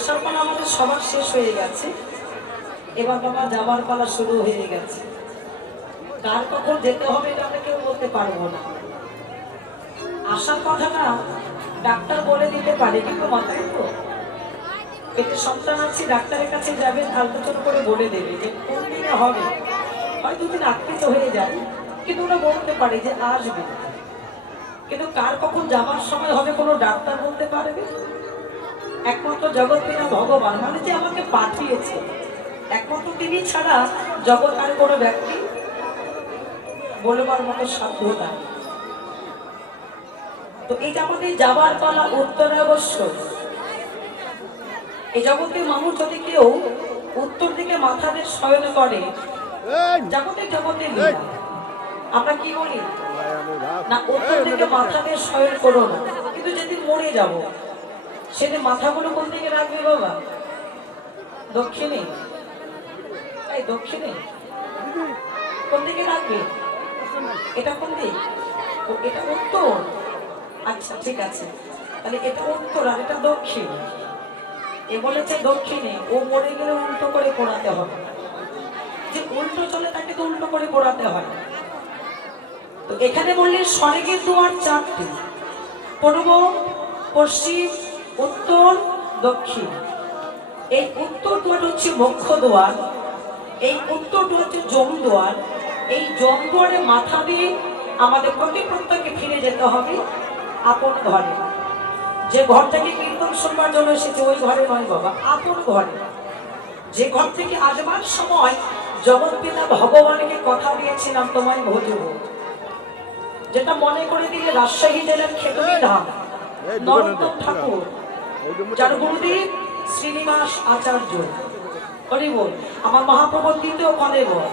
আসার পালা আমাদের সবার শেষ হয়ে গেছে, এবার বাবা যাবার পালা শুরু হয়ে গেছে। কার কখন যেতে হবে এটা আমরা কেউ বলতে পারবো না। আসার কথাটা ডাক্তার বলে দিতে পারে, কিন্তু মাথায় তো পেটে সন্তান আছে, ডাক্তারের কাছে যাবেন, আলোচনা করে বলে দেবে যে কোন দিনে হবে। হয় দুদিন আটকিত হয়ে যায়, কিন্তু ওরা বলতে পারে যে আসবে। কিন্তু কার কখন যাবার সময় হবে কোনো ডাক্তার বলতে পারবে? একমাত্র জগৎ পিতা ভগবান, মানে যে আমাকে পাঠিয়েছে, একমাত্র তিনি ছাড়া জগৎ আর কোনো ব্যক্তি বলবার মতো সাধ্য নাই। তো এই যে আমাদের যাবার পালা উত্তরে অবশ্য, এই জগতের মানুষ যদি কেউ উত্তর দিকে মাথা দিয়ে শয়ন করে, জগতে জগতে আমরা কি বলি না, উত্তর দিকে মাথা দিয়ে শয়ন করো না। কিন্তু যেদিন মরে যাব সেদিন মাথাগুলো কোন দিকে রাখবে বাবা? দক্ষিণে। তাই দক্ষিণে কোন দিকে রাখবে? এটা কোন দিক? এটা উত্তর। আচ্ছা ঠিক আছে, তাহলে এটা উত্তর আর এটা দক্ষিণ। এ বলেছে দক্ষিণে, ও মরে গেলে উল্টো করে পোড়াতে হবে। যে উল্টো চলে তাকে তো উল্টো করে পোড়াতে হয়। তো এখানে বললে স্বর্গের দুয়ার চারটি, পূর্ব, পশ্চিম, উত্তর, দক্ষিণ। এই উত্তর দুয়ার হচ্ছে মুখ্য দুয়ার, এই উত্তর দুয়ার হচ্ছে যম দুয়ার। এই যম দুয়ারে মাথা দিয়ে আমাদের প্রত্যেককে ফিরে যেতে হবে আপন ঘরে। যে ঘর থেকে কীর্তন শুনবার জন্য এসেছে ওই ঘরে নয় বাবা, আপন ঘরে। যে ঘর থেকে আসবার সময় জগৎ পিতা ভগবানকে কথা দিয়েছিলাম তোমায় ভজব, যেটা মনে করে দিলে রাজশাহী জেলার খেতড়ি ধাম নরোত্তম ঠাকুর, যার গুরুদেব শ্রীনিবাস আচার্য। বলি বল আমার মহাপ্রভুর দ্বিতীয় কলে বল,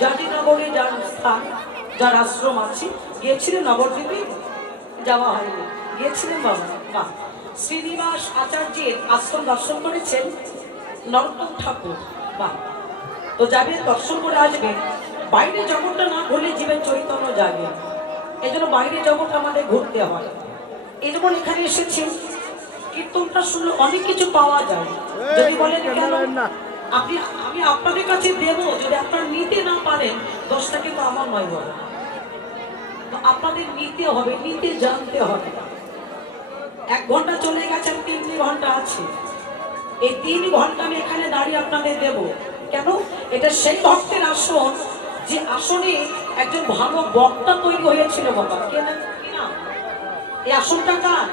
জাতিনগরে যার স্থান, যার আশ্রম আছে, গিয়েছিলেন নবদ্বীপে? যাওয়া হয়নি, গিয়েছিলেন বাবা? বাহ, শ্রীনিবাস আচার্যের আশ্রম দর্শন করেছেন নরোত্তম ঠাকুর। বাহ, তো যাবেন, দর্শন করে আসবেন। বাইরে জগৎটা না ঘুরলে জীবন চৈতন্য জাগে, এই জন্য বাইরে জগৎটা আমাদের ঘুরতে হয়। এই যেমন এখানে এসেছেন, কীর্তনটা শুনলে অনেক কিছু পাওয়া যায়। যদি বলেন আপনি, আমি আপনাদের কাছে দেব, যদি আপনারা নিতে না পারেন দশটা কিন্তু আমার নয় বলে। তো আপনাদের নিতে হবে, নিতে জানতে হবে। 1 ঘন্টা চলে গেছে, 3 ঘন্টা আছে। এই 3 ঘন্টা আমি এখানে দাঁড়িয়ে আপনাদের দেব। কেন? এটা সেই ভক্তের আসন যে আসনে একজন ভালো বক্তা তৈরি হয়েছিল বাবা। কিনা এই আসনটা কার?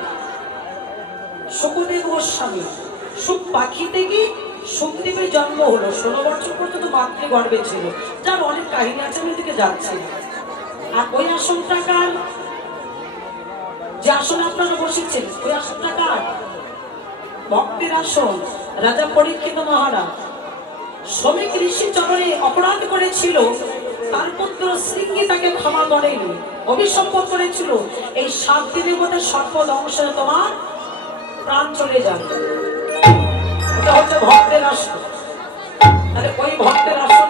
শুকদেব গোস্বামী। সুখ পাখি থেকে সুখদেবের জন্ম হলো, 16 বছর পর্যন্ত মাতৃগর্ভে ছিল, যার অনেক কাহিনী আছে, আমি এদিকে যাচ্ছি। আর ওই আসনটা কার? যে আসনে আপনারা বসেছেন ওই আসনটা কার? ভক্তের আসন। রাজা পরীক্ষিত মহারাজ শ্রমিক ঋষি চরণে অপরাধ করেছিল, তার পুত্র শৃঙ্গি তাকে ক্ষমা করেনি, অভিসম্পদ করেছিল এই 7 দিনের মধ্যে সর্প দংশনে তোমার প্রাণ চলে যাবে। এটা হচ্ছে ভক্তের আসন। তাহলে ওই ভক্তের আসন,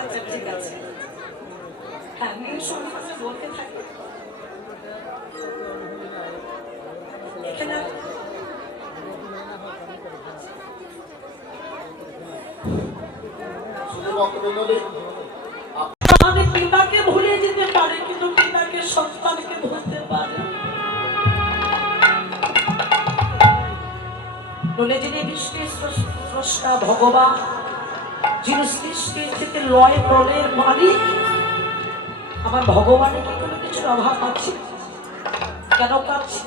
আচ্ছা ঠিক আছে, হ্যাঁ নীল সঙ্গে বলতে থাকি। এখানে পিতাকে ভুলে যেতে পারে, কিন্তু পিতাকে সন্তানকে ভুলতে পারে। যিনি বৃষ্টির স্রষ্টা ভগবান, যিনি সৃষ্টির থেকে লয় প্রলয়ের মালিক, আমার ভগবানের কি কোনো কিছুর অভাব আছে? কেন কাছে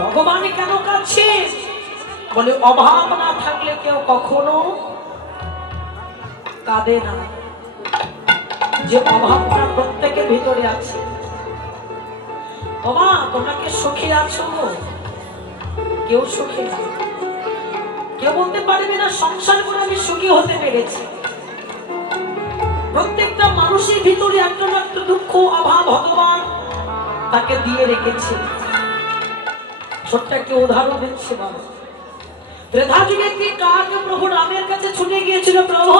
ভগবানে কেন কাছে? বলে অভাব না থাকলে কেউ কখনো কাঁদে না। যে অভাবটা প্রত্যেকের ভিতরে আছে। বাবা তোমরা কি সুখী আছো? কেউ সুখী না। কেউ বলতে পারবে না সংসার করে আমি সুখী হতে পেরেছি। প্রত্যেকটা মানুষের ভিতরে একটা না একটা দুঃখ, অভাব ভগবান তাকে দিয়ে রেখেছে। ছোট্ট একটা উদাহরণ দিচ্ছি বাবা। ত্রেতা যুগে কি কাজ প্রভু রামের কাছে ছুটে গিয়েছিল, প্রভু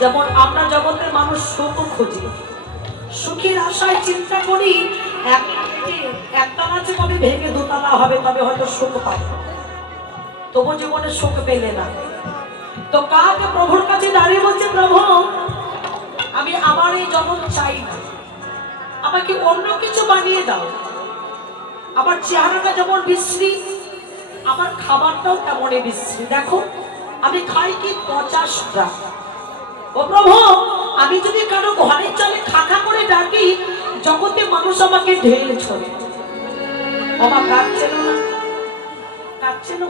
যেমন আমরা জগতের মানুষ সুখ খুঁজি, সুখের আশায় চিন্তা করি একতলা যে কবে ভেঙে দোতলা হবে তবে হয়তো সুখ পায়, তবু জীবনে সুখ পেলে না। তো কাক প্রভুর কাছে দাঁড়িয়ে বলছে, প্রভু আমি আমার এই জগৎ চাই না, আমাকে অন্য কিছু বানিয়ে দাও। আমার চেহারাটা যেমন বিশ্রী, আমার খাবারটাও তেমনই বিশ্রী। দেখো আমি খাই কি 50 গ্রাম। ও প্রভু, আমি যদি কারো ঘরের চলে খাখা করে ডাকি, জগতে মানুষ আমাকে ঢেল ছড়ে। আমার কাঁদছে না, কাঁদছে না।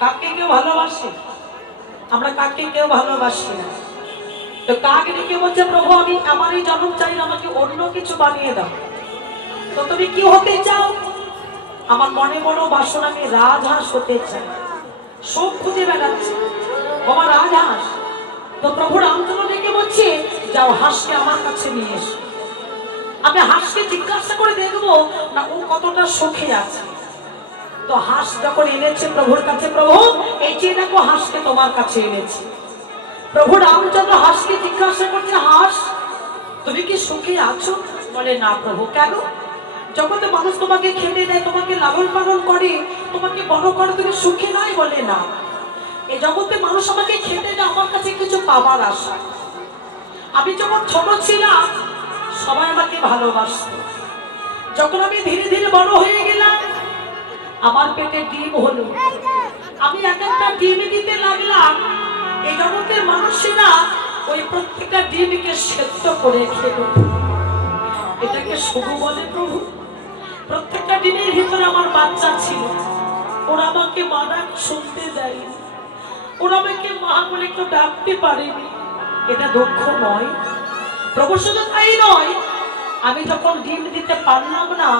কাককে কেউ ভালোবাসে? আমরা কাককে কেউ ভালোবাসি না। তো কাক ডেকে বলছে, প্রভু আমি আমার এই জন্ম চাই না, আমাকে অন্য কিছু বানিয়ে দাও। তো তুমি কি হতে চাও? আমার মনে বড় বাসনা, আমি রাজহাঁস হতে চাই। সব খুঁজে বেড়াচ্ছে আমার রাজহাঁস। তো প্রভু রামচন্দ্র ডেকে বলছে, যাও হাঁসকে আমার কাছে নিয়ে এসো। আমি হাঁসকে জিজ্ঞাসা করে দেখবো না ও কতটা সুখে আছে। তো হাঁস যখন এনেছে প্রভুর কাছে, প্রভু এই যে দেখো হাঁসকে তোমার কাছে এনেছি। প্রভু রামচন্দ্র হাঁসকে জিজ্ঞাসা করছে, হাঁস তুমি কি সুখে আছো? বলে না প্রভু। কেন? জগতে মানুষ তোমাকে খেতে দেয়, তোমাকে লালন পালন করে, তোমাকে বড় করে, তুমি সুখী নয়? বলে না। এই জগতে মানুষ আমাকে খেতে দেয় আমার কাছে কিছু পাবার আশা। আমি যখন ছোট ছিলাম সবাই আমাকে ভালোবাসত। যখন আমি ধীরে ধীরে বড় হয়ে গেলাম, আমার পেটে ডিম হলো, আমি এক একটা ডিম দিতে লাগলাম। এই জগতের মানুষেরা ওই প্রত্যেকটা ডিমকে সেদ্ধ করে খেলো। এটাকে শুভ বলে প্রভু? প্রত্যেকটা ডিমের ভিতরে আমার বাচ্চা ছিল, ওরা আমাকে মা ডাক শুনতে দেয়নি, ওরা আমাকে মা বলে একটু ডাকতে পারেনি। এটা দুঃখ নয় প্রভু? শুধু তাই নয়, আমি যখন ডিম দিতে পারলাম না,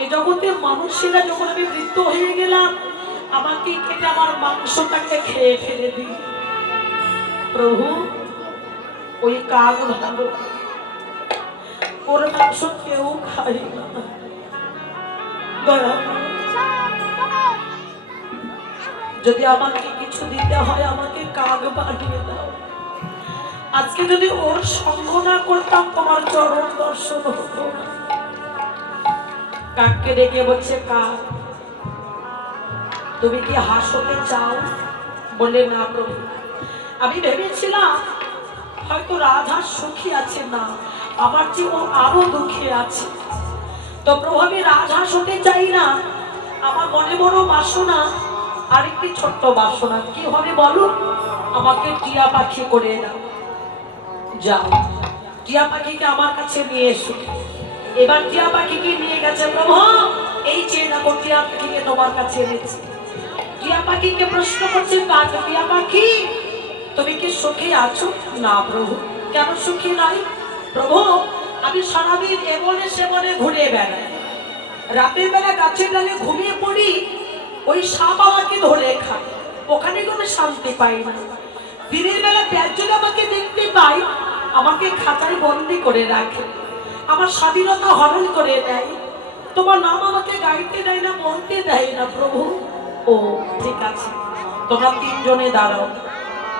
এ জগতের মানুষেরা যখন আমি বৃদ্ধ হয়ে গেলাম, আমাকে কেটে আমার মাংসটাকে খেয়ে ফেলে দিই। প্রভু ওই কাক ভালো, ওর মাংস কেউ খায় না। যদি আমাকে কিছু দিতে হয় আমাকে কাক বানিয়ে দাও। আজকে যদি ওর সঙ্গ না করতাম তোমার চরণ দর্শন হতো না। কাককে ডেকে বলছে, কাক তুমি কি হাঁস হতে চাও? বলে না প্রভু, আমি ভেবেছিলাম হয়তো রাজহাঁস সুখী আছে, না আমার যে ও আরো দুঃখী আছে। তো প্রভু আমি রাজহাঁস হতে চাই না, আমার মনে বড় বাসনা, আরেকটি ছোট্ট বাসনা। কি হবে বলো? আমাকে টিয়া পাখি করে দাও। যাও টিয়া পাখিকে আমার কাছে নিয়ে এসো। এবার টিয়া পাখিকে নিয়ে গেছে প্রভু, এই চেয়ে দেখো টিয়া পাখিকে তোমার কাছে এনেছি। টিয়া পাখিকে প্রশ্ন করছে, কাক টিয়া পাখি তুমি কি সুখী আছো? না প্রভু। কেন সুখী নাই? প্রভু আমি সারাদিন এমনে সেমনে ঘুরে বেড়াই, রাতের বেলা গাছের ডালে ঘুমিয়ে পড়ি, ওই সাপ আমাকে ধরে খায়, ওখানে কোনো শান্তি পাই না। দিনের বেলা ব্যাজুল আমাকে দেখতে পাই, আমাকে খাঁচায় বন্দি করে রাখে, আমার স্বাধীনতা হরণ করে দেয়। তোমার নাম আমাকে গাইতে দেয় না, বলতে দেয় না প্রভু। ও ঠিক আছে, তোমরা তিনজনে দাঁড়াও,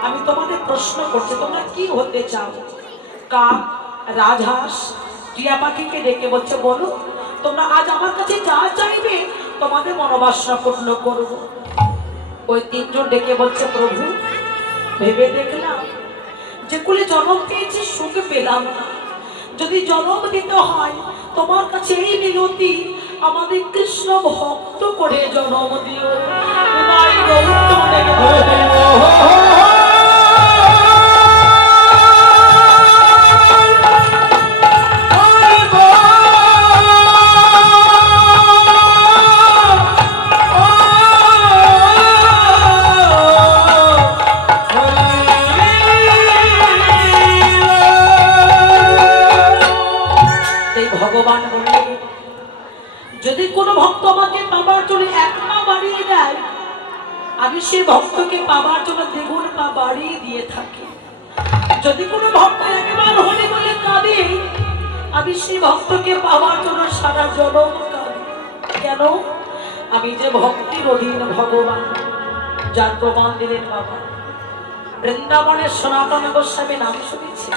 আমি তোমাদের প্রশ্ন করছি, তোমরা কি হতে চাও? কাক, রাজহাঁস, টিয়া পাখিকে ডেকে বলছে, বলো তোমরা আজ আমার কাছে যা চাইবে তোমাদের মনোবাসনা পূর্ণ করবো। ওই তিনজন ডেকে বলছে, প্রভু ভেবে দেখলাম যে কুলে জন্ম পেয়েছি সুখ পেলাম না, যদি জন্ম দিতে হয় তোমার কাছে এই মিনতি, আমাদের কৃষ্ণ ভক্ত করে জন্ম দিও। ভগবান বললেন, যদি কোনো ভক্ত আমাকে পাবার জন্য এক পা বাড়িয়ে দেয়, আমি সেই ভক্তকে পাবার জন্য দ্বিগুণ পা বাড়িয়ে দিয়ে থাকি। যদি কোনো ভক্ত একবার হলে বলে কাঁদে, আমি সেই ভক্তকে পাবার জন্য সারা জনম কাঁদি। কেন? আমি যে ভক্তির অধীন ভগবান, যার প্রমাণ দিলেন বাবা। বৃন্দাবনের সনাতন গোস্বামী নাম শুনেছি,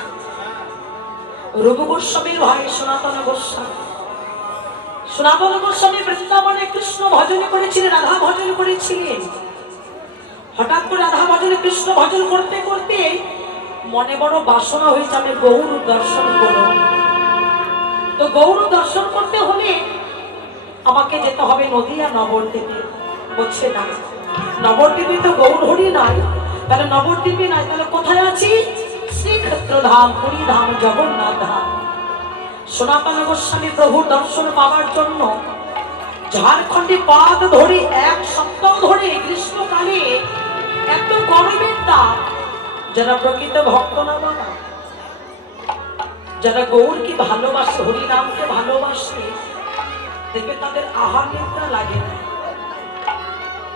রূপ গোস্বামীর ভাই সনাতন গোস্বামী সনাতন গোস্বামী বৃন্দাবনে কৃষ্ণ ভজন করেছিলেন, রাধা ভজন করেছিলেন। হঠাৎ করে রাধা ভজনে কৃষ্ণ ভজন করতে করতে মনে বড় বাসনা হয়েছে আমি গৌর দর্শন করব। তো গৌর দর্শন করতে হলে আমাকে যেতে হবে নদিয়া নবদ্বীপে। বলছে না, নবদ্বীপে তো গৌর হরি নাই, তাহলে নবদ্বীপে নাই, তাহলে কোথায় আছি? শ্রীক্ষেত্র ধাম, পুরী ধাম, জগন্নাথ ধাম। সনাতন গোস্বামী প্রভুর দর্শন পাওয়ার জন্য ঝাড়খণ্ডে পাদ ধরে 1 সপ্তাহ ধরে গ্রীষ্মকালে এত গরমের তাপ, যারা প্রকৃত ভক্ত না বাবা, যারা গৌরকে ভালোবাসে, হরিনামকে ভালোবাসে, দেখবে তাদের আহার নিদ্রা লাগে না,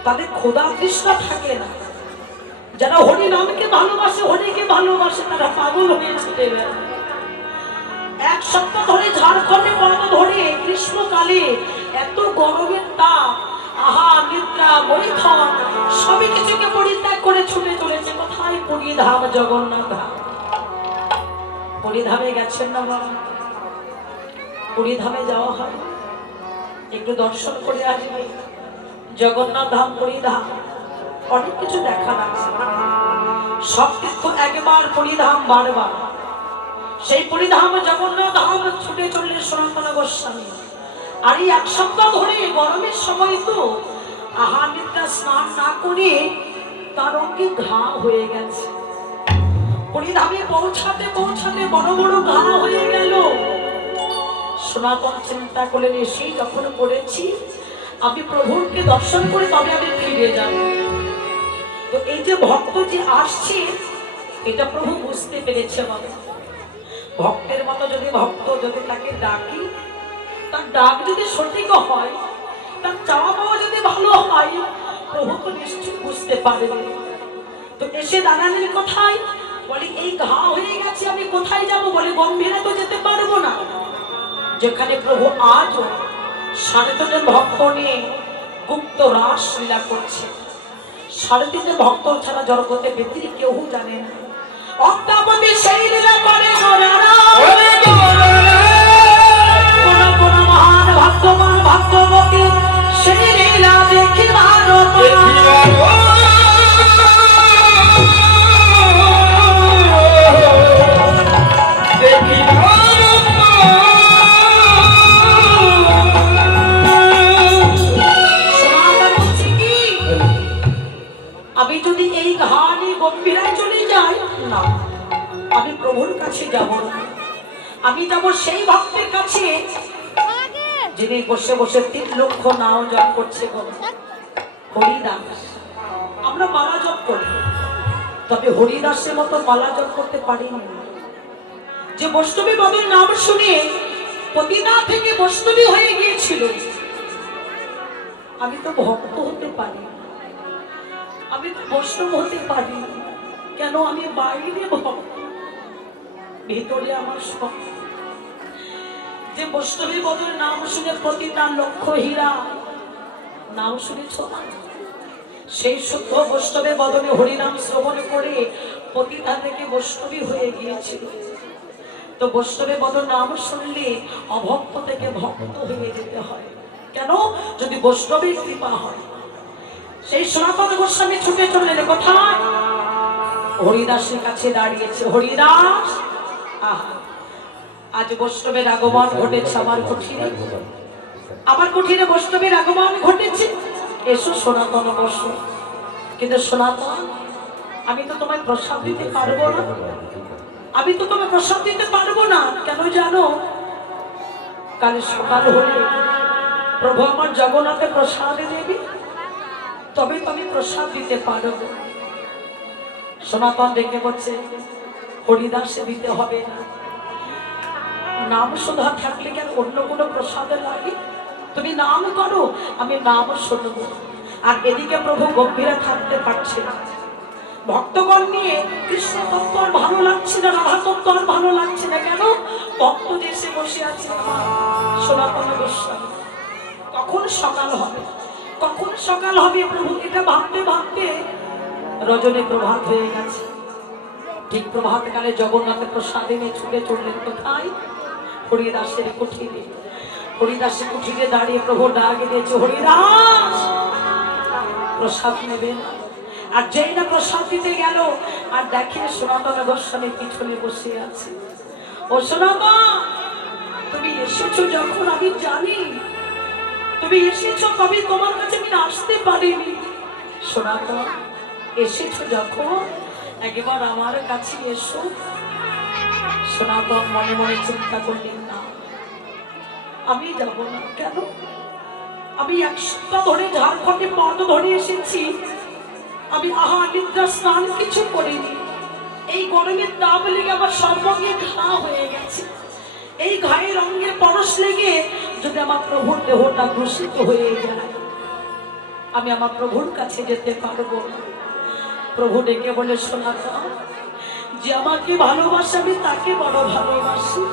তাদের ক্ষুধা তৃষ্ণা থাকে না। যারা হরিনামকে ভালোবাসে, হরিকে ভালোবাসে, তারা পাগল হয়ে ছুটে বেড়ায়। 1 সপ্তাহ ধরে ঝাড়খণ্ডে পাদ ধরে গ্রীষ্মকালে এত গরমের তাপ, আহার নিদ্রা মৈথন সবই কিছুকে পরিত্যাগ করে ছুটে চলেছে কোথায়? পুরী ধাম, জগন্নাথ ধাম। পুরী ধামে গেছেন না বাবা? পুরী ধামে যাওয়া হয়, একটু দর্শন করে আসবে। জগন্নাথ ধাম, পুরী ধাম অনেক কিছু দেখার আছে। সব তীর্থ একবার, পুরী ধাম বারবার। সেই পুরী ধাম, জগন্নাথ ধাম ছুটে চললে সনাতন গোস্বামী। আর এই 1 সপ্তাহ ধরে গরমের সময় তো আহার নিদ্রা স্নান না করে তার অঙ্গে ঘা হয়ে গেছে। পুরী ধামে পৌঁছাতে পৌঁছাতে বড় বড় ঘা হয়ে গেল। সনাতন চিন্তা করলেন, এসেই যখন পড়েছি আমি প্রভুকে দর্শন করে তবে আমি ফিরে যাব। তো এই যে ভক্ত যে আসছে এটা প্রভু বুঝতে পেরেছে। মানে ভক্তের মতো যদি ভক্ত যদি তাকে ডাকি, তার ডাক যদি সঠিক হয়, তার চাওয়া পাওয়া যদি ভালো হয়, প্রভু তো নিশ্চয়ই বুঝতে পারবে। তো এসে দাঁড়ালেন কোথায়? বলে এই ঘা হয়ে গেছে, আমি কোথায় যাব? বলে গম্ভীরে তো যেতে পারবো না। যেখানে প্রভু আজও 3.5 জন ভক্ত নিয়ে গুপ্ত রাস লীলা করছে। 3.5 জন ভক্ত ছাড়া জগতে পৃথিবী কেউ জানে না। অদ্যাবধি সেই লীলা করে কোন মহান ভক্তবান ভক্তবতী সেই লীলা দেখিবার আমি যদি এই ঘানি গম্ভীরায় চলে যাই না, আমি প্রভুর কাছে যাব না। আমি যাব সেই ভক্তের কাছে যিনি বসে বসে 3 লক্ষ নাম জপ করছে, হরিদাস। আমরা মালা জপ করি, তবে হরিদাসের মতো মালা জপ করতে পারিনি। যে বৈষ্ণবী বাবুর নাম শুনে পতিনা থেকে বৈষ্ণবী হয়ে গিয়েছিল, আমি তো ভক্ত হতে পারি, আমি তো বৈষ্ণব হতে পারি। কেন? আমি বাইরে ভক্ত, ভিতরে আমার সব। যে বৈষ্ণবী বধূর নাম শুনে পতিতা লক্ষ হীরা, নাম শুনেছ? সেই শুদ্ধ বৈষ্ণবের বদনে হরিনাম শ্রবণ করে পতিতা থেকে বৈষ্ণবী হয়ে গিয়েছিল। তো বৈষ্ণবের বদন নাম শুনলে অভক্ত থেকে ভক্ত হয়ে যেতে হয়। কেন? যদি বৈষ্ণবের কৃপা হয়। সেই সনাতন গোস্বামী ছুটে চললেন কোথায়? হরিদাসের কাছে দাঁড়িয়েছে। হরিদাস, আহা, আজ বৈষ্ণবের আগমন ঘটেছে আমার কুঠিরে, আমার কুঠিরে বৈষ্ণবের আগমন ঘটেছে। এসো সনাতন বসো। কিন্তু সনাতন, আমি তো তোমায় প্রসাদ দিতে পারবো না, আমি তো তোমায় প্রসাদ দিতে পারবো না। কেন জানো? কাল সকাল হলে প্রভু আমার জগন্নাথে প্রসাদ দেবে, তবে তো আমি প্রসাদ দিতে পারবো। সনাতন ডেকে বলছে, হরিদাসে দিতে হবে না, নাম সুধা থাকলে কেন অন্য কোনো প্রসাদে লাগে? তুমি নাম করো, আমি নাম শুনবো। আর এদিকে প্রভু গম্ভীরে থাকতে পারছে না। ভক্তগণ নিয়ে কৃষ্ণ তত্ত্ব আর ভালো লাগছে না, রাধা তত্ত্ব আর ভালো লাগছে না। কেন? ভক্ত দেশে বসে আছে সনাতন গোস্বামী। কখন সকাল হবে, কখন সকাল হবে প্রভু এটা ভাবতে ভাবতে রজনী প্রভাত হয়ে গেছে। ঠিক প্রভাতকালে জগন্নাথের প্রসাদে নিয়ে ছুটে চললেন কোথায়? হরিদাসের কুঠিরে। হরিদাসে কুঠিরে দাঁড়িয়ে প্রভু ডাকে দিয়েছে, হরিদাস প্রসাদ নেবেন। আর যেই না প্রসাদ দিতে গেল আর দেখে সনাতন গোস্বামী পিছনে বসে আছে। ও সনাতন, তুমি এসেছো যখন আমি জানি তুমি এসেছো, তবে তোমার কাছে আমি আসতে পারিনি। সনাতন, এসেছো যখন একবার আমার কাছে এসো। সনাতন মনে মনে চিন্তা করলেন, না আমি যাব না। কেন? আমি এক সপ্তাহ ধরে ঝাড়খণ্ডে পথ ধরে এসেছি, আমি আহার নিদ্রা স্নান কিছু করিনি। এই গরমের তাপ লেগে আমার সর্বঙ্গে ঘা হয়ে গেছে। এই ঘায়ের রঙের পরশ লেগে যদি আমার প্রভুর দেহটা দূষিত হয়ে যায়, আমি আমার প্রভুর কাছে যেতে পারবো না। প্রভু ডেকে বলে, সনাতন, যে আমাকে ভালোবাসে আমি তাকে বড় ভালোবাসি,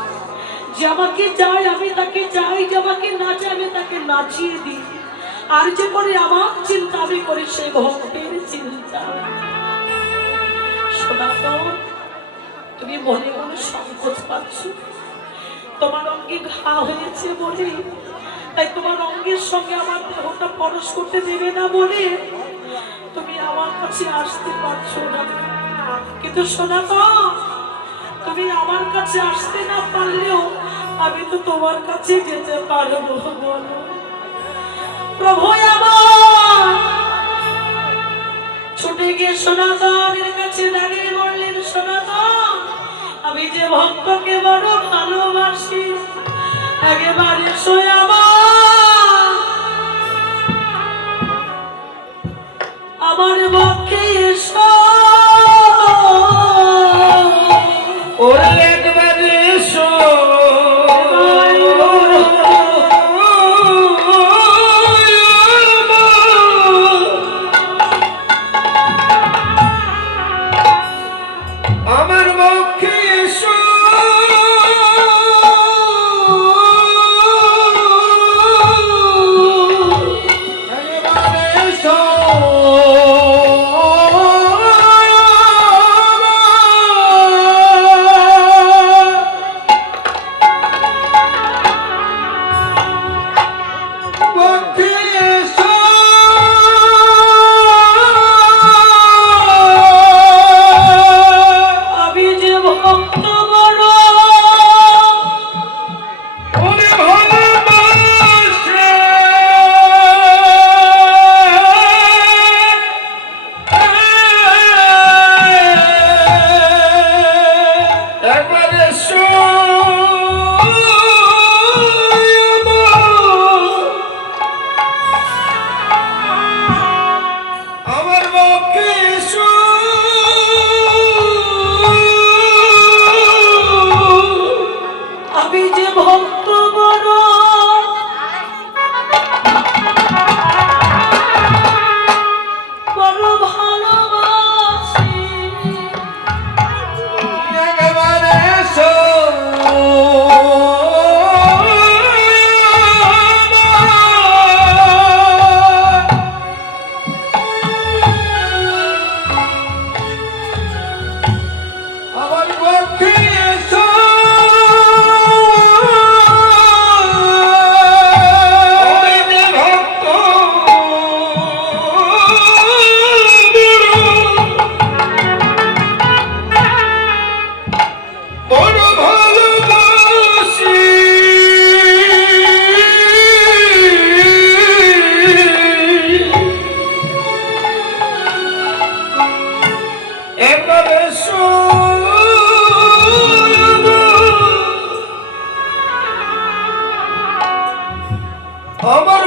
যে আমাকে চাই আমি তাকে চাই, যে আমাকে নাচে আমি তাকে নাচিয়ে দিই। আর যে করে আমার চিন্তা আমি করি সে ভক্তের চিন্তা। সনাতন, তুমি মনে মনে সংকোচ পাচ্ছ, তোমার অঙ্গে ঘা হয়েছে বলে, তাই তোমার অঙ্গের সঙ্গে আমার দেহটা পরশ করতে দেবে না বলে তুমি আমার কাছে আসতে পারছো না। কিন্তু সনাতন, তুমি আমার কাছে আসতে না পারলেও আমি তো তোমার কাছে যেতে পারবো। বলো প্রভু আমার। ছুটে গিয়ে সনাতনের কাছে দাঁড়িয়ে বললেন, সনাতন, আমি যে ভক্তকে বড় ভালোবাসি, একেবারে এসো আমার পক্ষে এসো। ওরে একবারে এসো, আমার পক্ষে এসো। আমার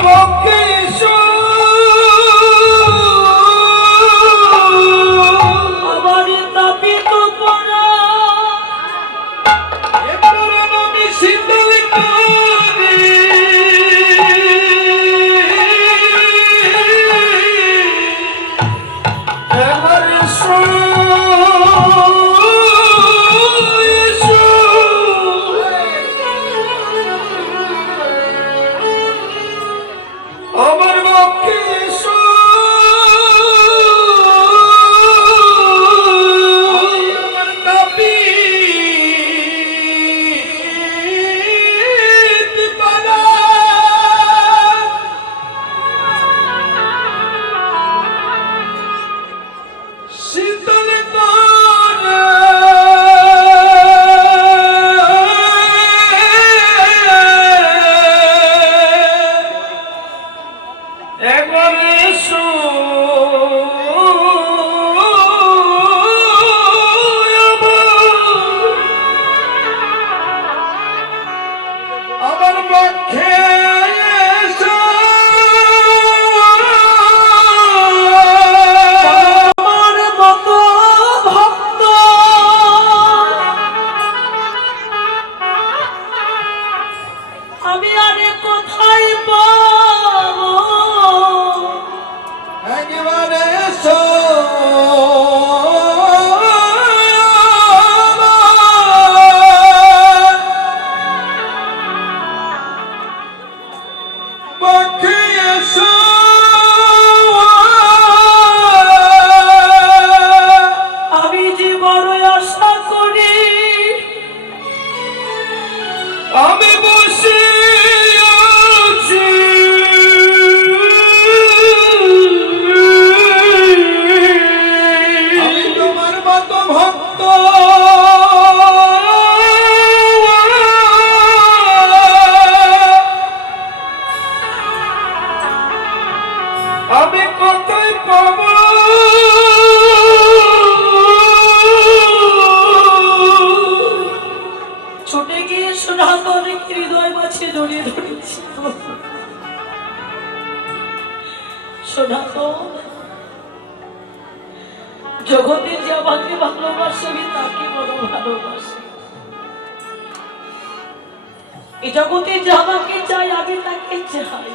জগতে যে আমাকে ভালোবাসে আমি তাকে বড় ভালোবাসি। এই জগতে যে আমাকে চাই আমি তাকে চাই।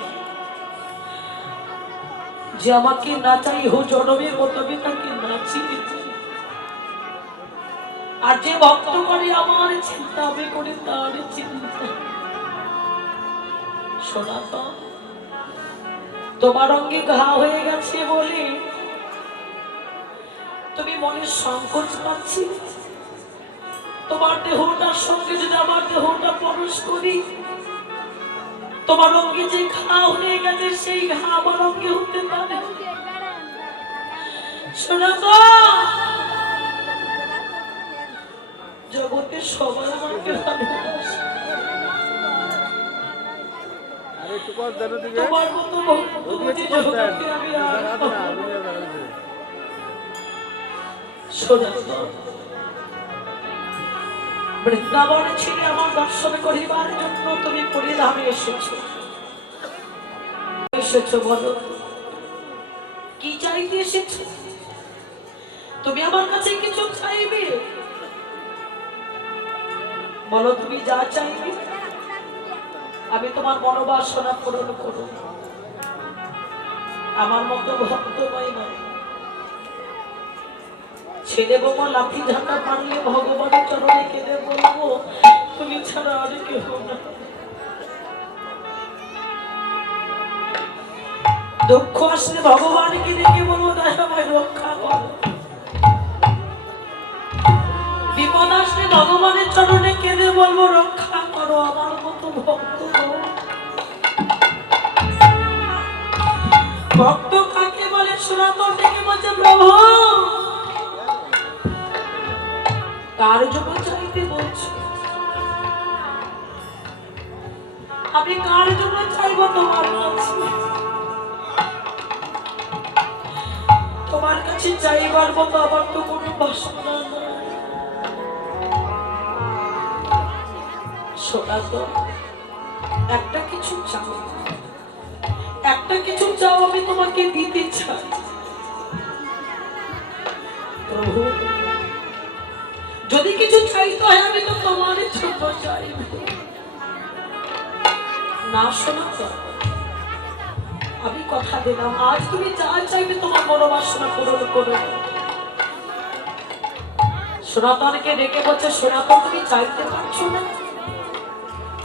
যে আমাকে না চাই হো জনমের মতো আমি তাকে না চিনি। আর যে ভক্ত করে আমার চিন্তা আমি করি তার চিন্তা। সনাতন তোমার অঙ্গে ঘা হয়ে গেছে বলে তুমি মনে সংকোচ পাচ্ছি। তোমার দেহটার সঙ্গে যদি আমার দেহটা প্রবেশ করি, তোমার অঙ্গে যে ঘা হয়ে গেছে সেই ঘা আমার অঙ্গে হতে পারে। সনাতন জগতে সবাই আমাকে ভালোবাসে। তোমার মতো জগতে আমি বৃন্দাবনে ছিলে আমার দর্শন করিবার জন্য তুমি পরিধামে এসেছো। বলো কি চাইতে এসেছো? তুমি আমার কাছে কিছু চাইবে? বলো তুমি যা চাইবে আমি তোমার মনোবাসনা পূরণ করব। আমার মতো ভক্তময় নয়। ছেলে বোমা লাঠি ঝাঁটা মারলে ভগবানের চরণে কেঁদে বলবো তুমি ছাড়া আর কেউ না। দুঃখ আসলে ভগবানকে ডেকে বলবো দয়াময় রক্ষা করো। বিপদ আসলে ভগবানের চরণে কেঁদে বলবো রক্ষা করো। আমার মতো ভক্ত ভক্ত কাকে বলে? সনাতন থেকে বলছে প্রভু কার জন্য চাইতে বলছো? আমি কার জন্য চাইবো তোমার কাছে? তোমার কাছে চাইবার মতো আমার তো কোনো বাসনা নাই। সনাতন একটা কিছু চাও, একটা কিছু চাও আমি তোমাকে দিতে চাই। প্রভু যদি কিছু চাইতে হয় আমি তো তোমার জন্য চাইব না। সনাতন আমি কথা দিলাম আজ তুমি যা চাইবে তোমার মনোবাসনা পূরণ করো। সনাতনকে ডেকে বলছে সনাতন তুমি চাইতে পারছো না?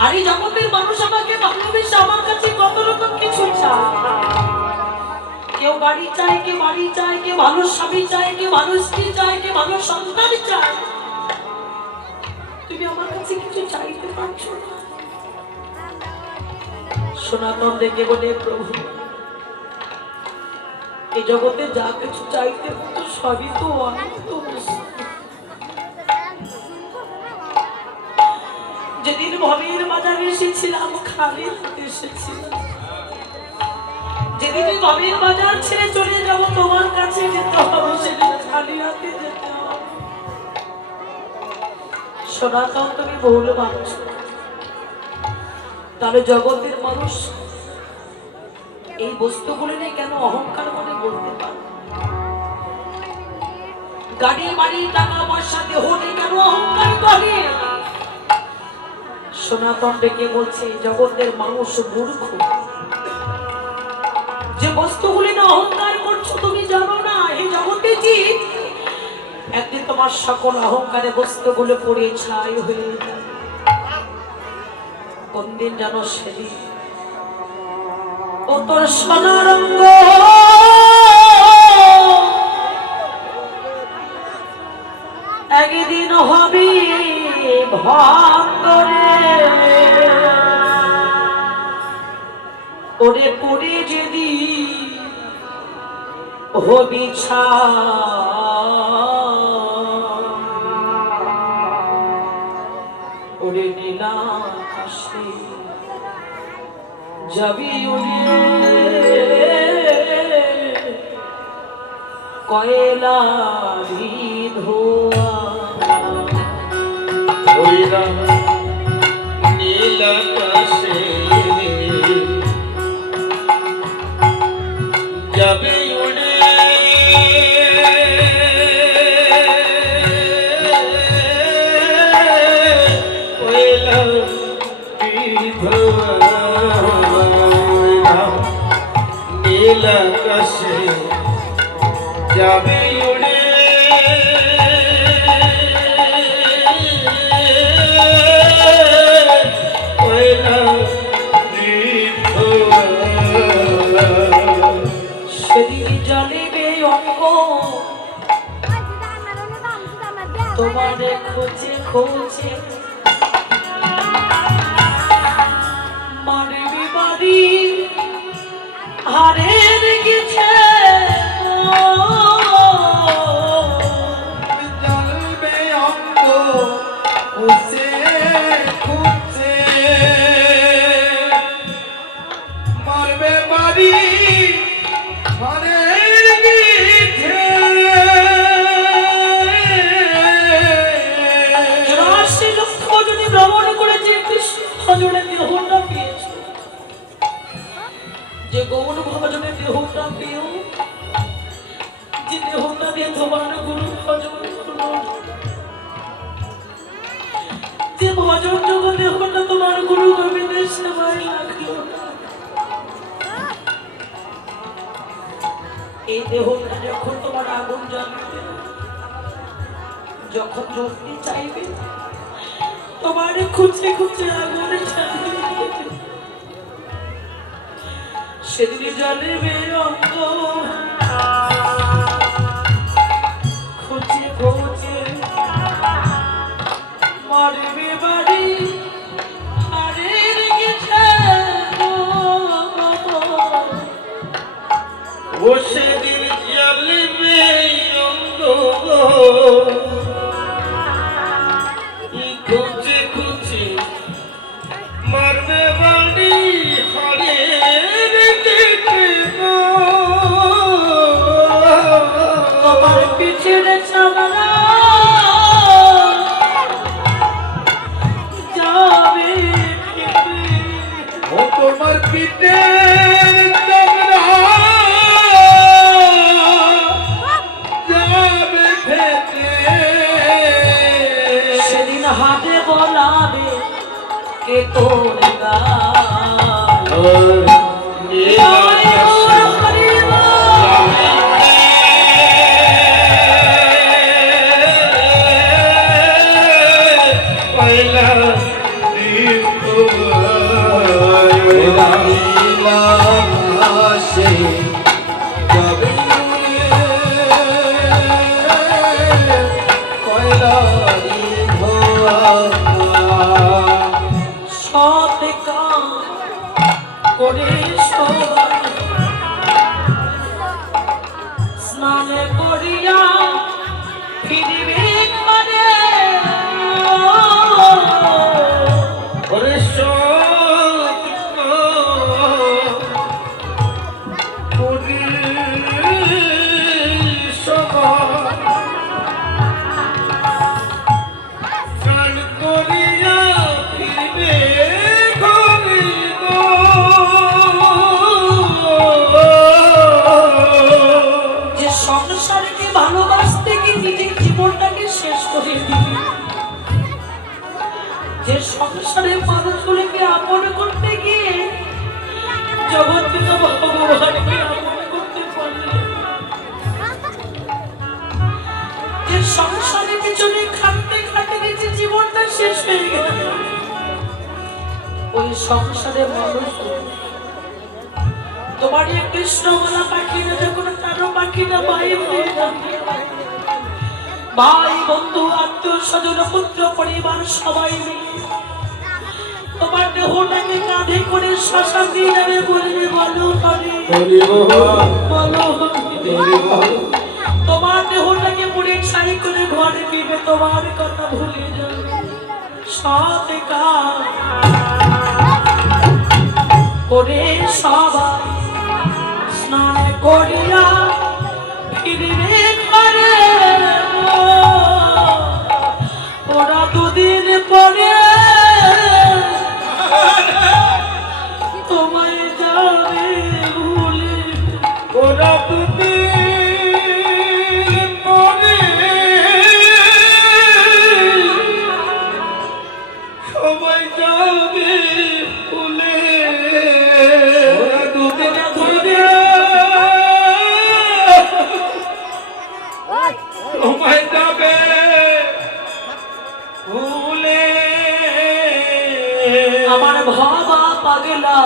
আর এই জগতের মানুষ আমাকে ভালোবেসে আমার কাছে কত রকম কিছু চায়। কেউ গাড়ি চায়, কেউ বাড়ি চায়, কেউ ভালো স্বামী চায়, কেউ ভালো স্ত্রী চায়, কেউ ভালো সন্তান চায়। তুমি আমার কাছে কিছু চাইতে পারছো না। সনাতন দেখে বলে প্রভু এই জগতে যা কিছু চাইতে হতো সবই তো যেদিন ভবের বাজারে এসেছিলাম খালি হাতে এসেছিলাম। যেদিন ভবের বাজার ছেড়ে চলে যাব তোমার কাছে যেতে হবে, সেদিন খালি হাতে যেতে হবে। সনাতন তুমি ভুল ভাবছো। তাহলে জগতের মানুষ এই বস্তুগুলি নিয়ে কেন অহংকার করে বলতে পারে? গাড়ি বাড়ি টাকা পয়সা দেহ নিয়ে কেন অহংকার করে? সনাতন ডেকে বলছে জগতের মানুষ মূর্খ। যে বস্তুগুলি নিয়ে অহংকার করছো তুমি জানো না এই জগতে জীব একদিন তোমার সকল অহংকারে বস্তুগুলো পড়ে ছাই হয়ে যায়। কোন দিন জানো? সেদিন ও তোর সোনারঙ্গ একদিন হবি ভঙ্গরে ওরে পড়ে যেদি হবি ওরে নীলা আকাশে যাবি উড়ে কয়লারি ধোয়া ওইরা নীল আকাশে যাবে উড়ে কয়লারি ধোয়া নীল আকাশে যাবে উড়ে সেদিন জ্বলিবে অঙ্গ তোমারে খোঁজে খোঁজে মারবি বাড়ি হারের গেছে জ্বলবে অঙ্গ খুঁজে খুঁজে মারবে বাড়ি ঘরের গিঝে 84 লক্ষ যদি ভ্রমণ করেছে কৃষ্ণ ভজনের দেহটা পেয়েছে যে গৌণ ভজনের দেহটা পেয়েও যে দেহটা দিয়ে তোমার গুরু ভজন করলো যে ভজন যোগ দেহটা তোমার গুরু গোবিন্দের সেবায় লাগলো এই দেহটা যখন তোমার আগুন জ্বলবে যখন জ্বলতে চাইবে তোমার খুঁজে খুঁজে আগুন জ্বালিয়ে সেদিন জ্বলবে অঙ্গ খুঁজে খুঁজে মারবে বাড়ি হারের গেছে ও সেদিন জ্বলবে অঙ্গ খুঁজে খুঁজে মারবে বাড়ি হরের দিকে তোমার পিছনে চামড়া যাবে ও তোমার পিঠে যাবে ফেটে সেদিন হাতে বলাবে কে তোর সতে কাম করে সবাই স্নান করিয়া ফিরিবে মানে ওরে করিয়া ফিরবে ঘরে সংসারের মানুষগুলিকে আপন করতে গিয়ে জগৎপিতা ভগবানকে আপন করতে পারলে, যে সংসারের পিছনে খাটতে খাটতে যে জীবনটা শেষ হয়ে গেল, ওই সংসারের মানুষ তোমার এই কৃষ্ণমালা পাখিরা যখন তারও পাখিরা ভাই হয়ে যাবে, ভাই বন্ধু আত্মীয় স্বজন পুত্র পরিবার সবাই মিলে তোমার দেহটাকে কাঁধে করে শ্মশান দিয়ে যাবে, বলবে বলো হরি বলো হরি। তোমার দেহটাকে পুড়ে ছাই করে ঘরে ফিরবে, তোমার কথা ভুলে যাবে। সাথে কাজ করে সবাই স্নান করিয়া ফিরবে ঘরে, ওরা দুদিন পরে তোমায় যাবে ভুলে। ওরা দুদিন পরে সবাই যাবে ভুলে। ওরা দুদিন পরে সবাই যাবে ভুলে। আমার ভাবা পাগলা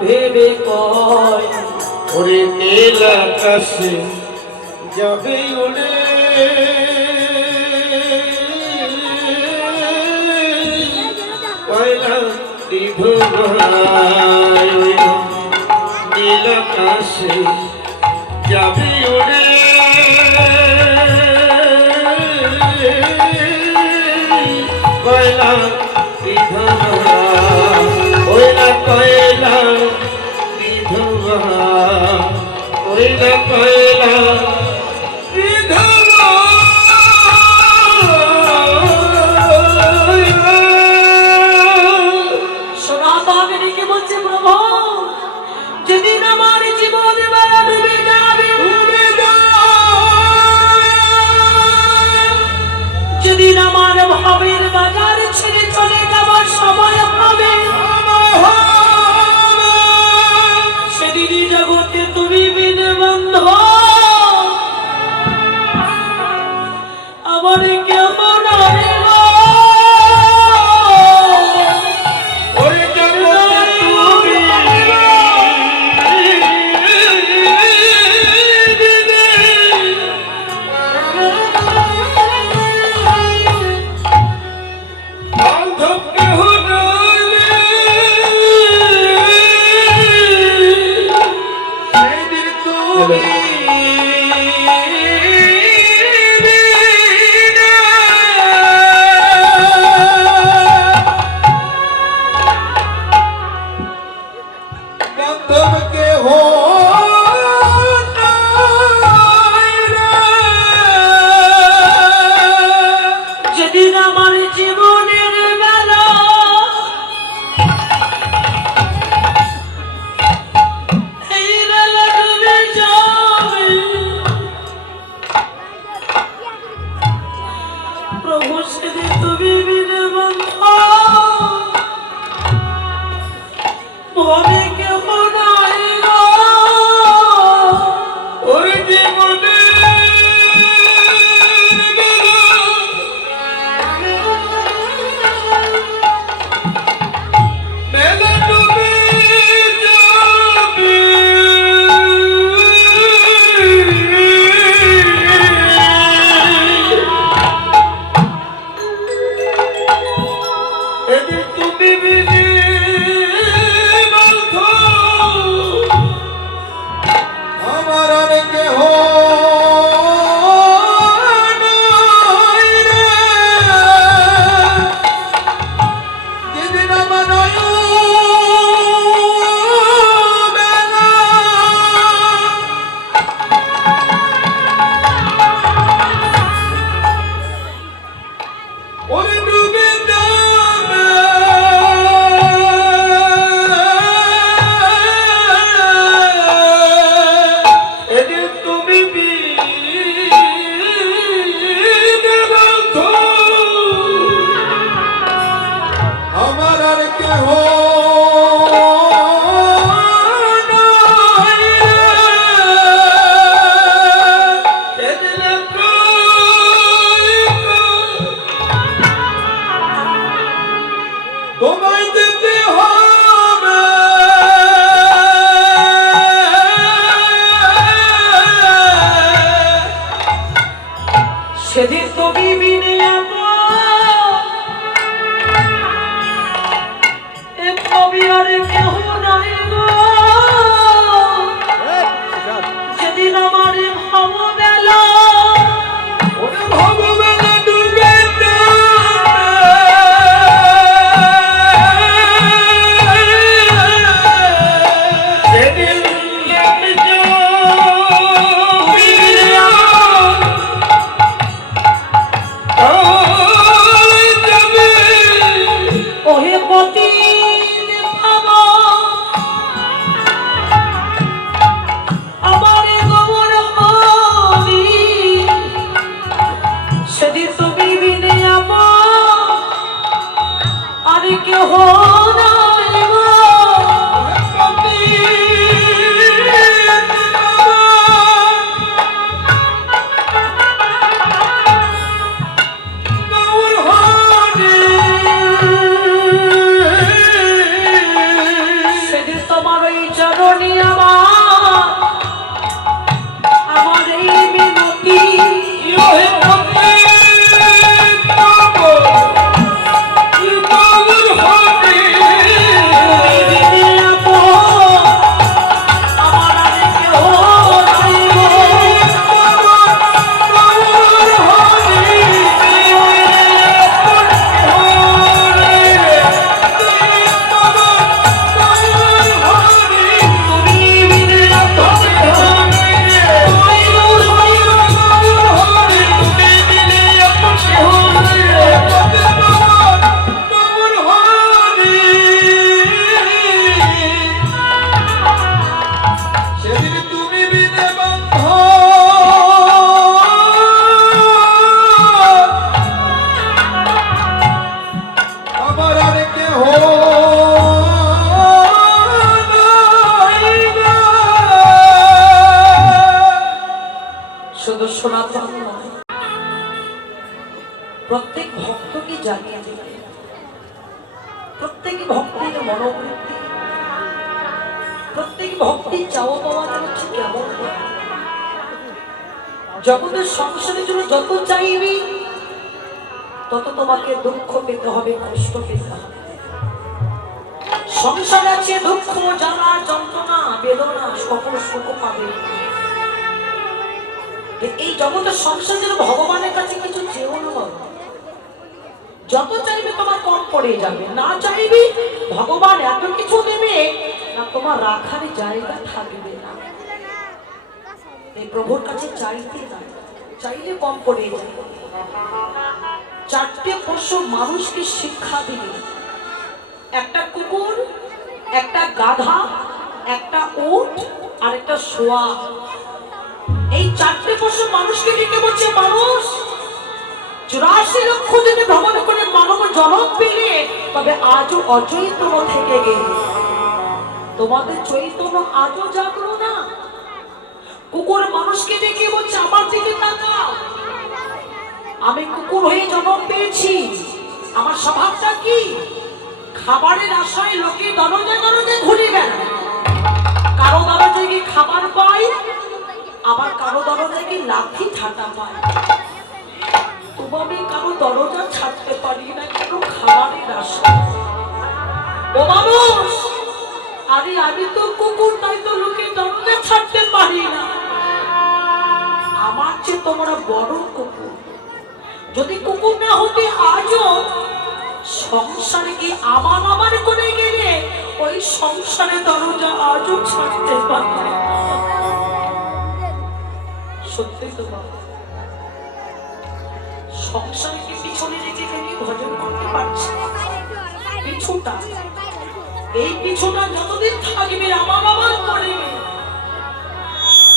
ভেবে কয়, ওরে নীল আকাশে যাবে উড়ে, কয়লা বিধুরায় নীল আকাশে যাবে উড়ে, কয়লা বিধুরা ওইলা কয়লা বিধুরা ওইলা কয়লা বিধুরা। সনাতনীকে বলছে প্রভু, যেদিন আমার জীবন বেলা ডুবে যাবে, যেদিন আমার ভাবের বাজার ছেড়ে চলে যাওয়ার সময় হবে, সেদিনই জগতে তুমি বিনে বন্ধ আমার কেমন হবে গো? ওরে জগতে তুমি বান্ধব কেহ নইলে, সেদিন তুমি বান্ধব কেহ যেদিন আমার জীবনের বেলা এই বেলা ডুবে যাবে, প্রভু সেদিন তুমি বিনে বন্ধ ভবে কেমন নাই গো? ওরে জীবনে বেলা ডুবে যাবে, এদিন তুমি বিনে বাঁধো আমি আর কেহ নাই গো যেদিন আমার ভববেলা ওরে ভববেলা ডুবে সেদিন ওহে পতি আমার গোবর হরি সেদিন তুমি বিনে আমার আর কেহ নাই গো সেদিন তোমার ওই জননী আমার এই মিনতি আমার আর কেহ নাই গো সেদিন তুমি বিনে বন্ধ আমার আর কেহ নাই গো। শুধু সনাতন নয়, প্রত্যেক ভক্তকে জানিয়ে দেবে প্রত্যেক ভক্তের মনোবৃত্তি, প্রত্যেক ভক্তির চাওয়া পাওয়া যেন ঠিক কেমন হয়। জগতের সংসারের জন্য যত চাইবি তত তোমাকে দুঃখ পেতে হবে, কষ্ট পেতে হবে। সংসারে আছে দুঃখ, জ্বালা, যন্ত্রণা, বেদনা, সকল সুখ পাবে। এই জগতের সংসার যেন ভগবানের কাছে কিছু চেয়েও না বাবা। যত চাইবে তোমার কম পড়ে যাবে, না চাইবি ভগবান এত কিছু দেবে না তোমার রাখার জায়গা থাকবে না। এই প্রভুর কাছে চাইতে না, চাইলে কম পড়ে যাবে। চারটে পশু মানুষকে শিক্ষা দিবে, একটা কুকুর, একটা গাধা, একটা উট আর একটা শোয়া। এই চারটে পশু মানুষকে ডেকে বলছে, মানুষ 84 লক্ষ যদি ভ্রমণ করে মানব জনম পেলে তবে আজও অচৈতন্য থেকে গেলে তোমাদের চৈতন্য আজও জাগলো না। কুকুর মানুষকে ডেকে বলছে, আমার দিকে তাকাও, আমি কুকুর হয়ে জন্ম পেয়েছি, আমার স্বভাবটা কি? খাবারের আশায় লোকে দরজা দরজা ঘুরে বেড়ায়, কারো দরজায় গিয়ে খাবার পায়, আবার কারো দরজায় গিয়ে লাঠি ঠাটা পায়। তবু আমি কারো দরজা ছাড়তে পারি না, কেন? খাবারের আশায়। ও মানুষ, আরে আমি তো কুকুর, তাই তো লোকে দরজা ছাড়তে পারি না। আমার চেয়ে তোমরা বড় কুকুর। যদি কুকুর না হতে আজও সংসারে কি আমার করে গেলে ওই সংসারে দরজা আজও ছাড়তে পারবে। সত্যি তো বাবা, সংসারকে পিছনে রেখে ফেলে ভজন করতে পারছি। পিছুটা, এই পিছুটা যতদিন থাকবে আমার করে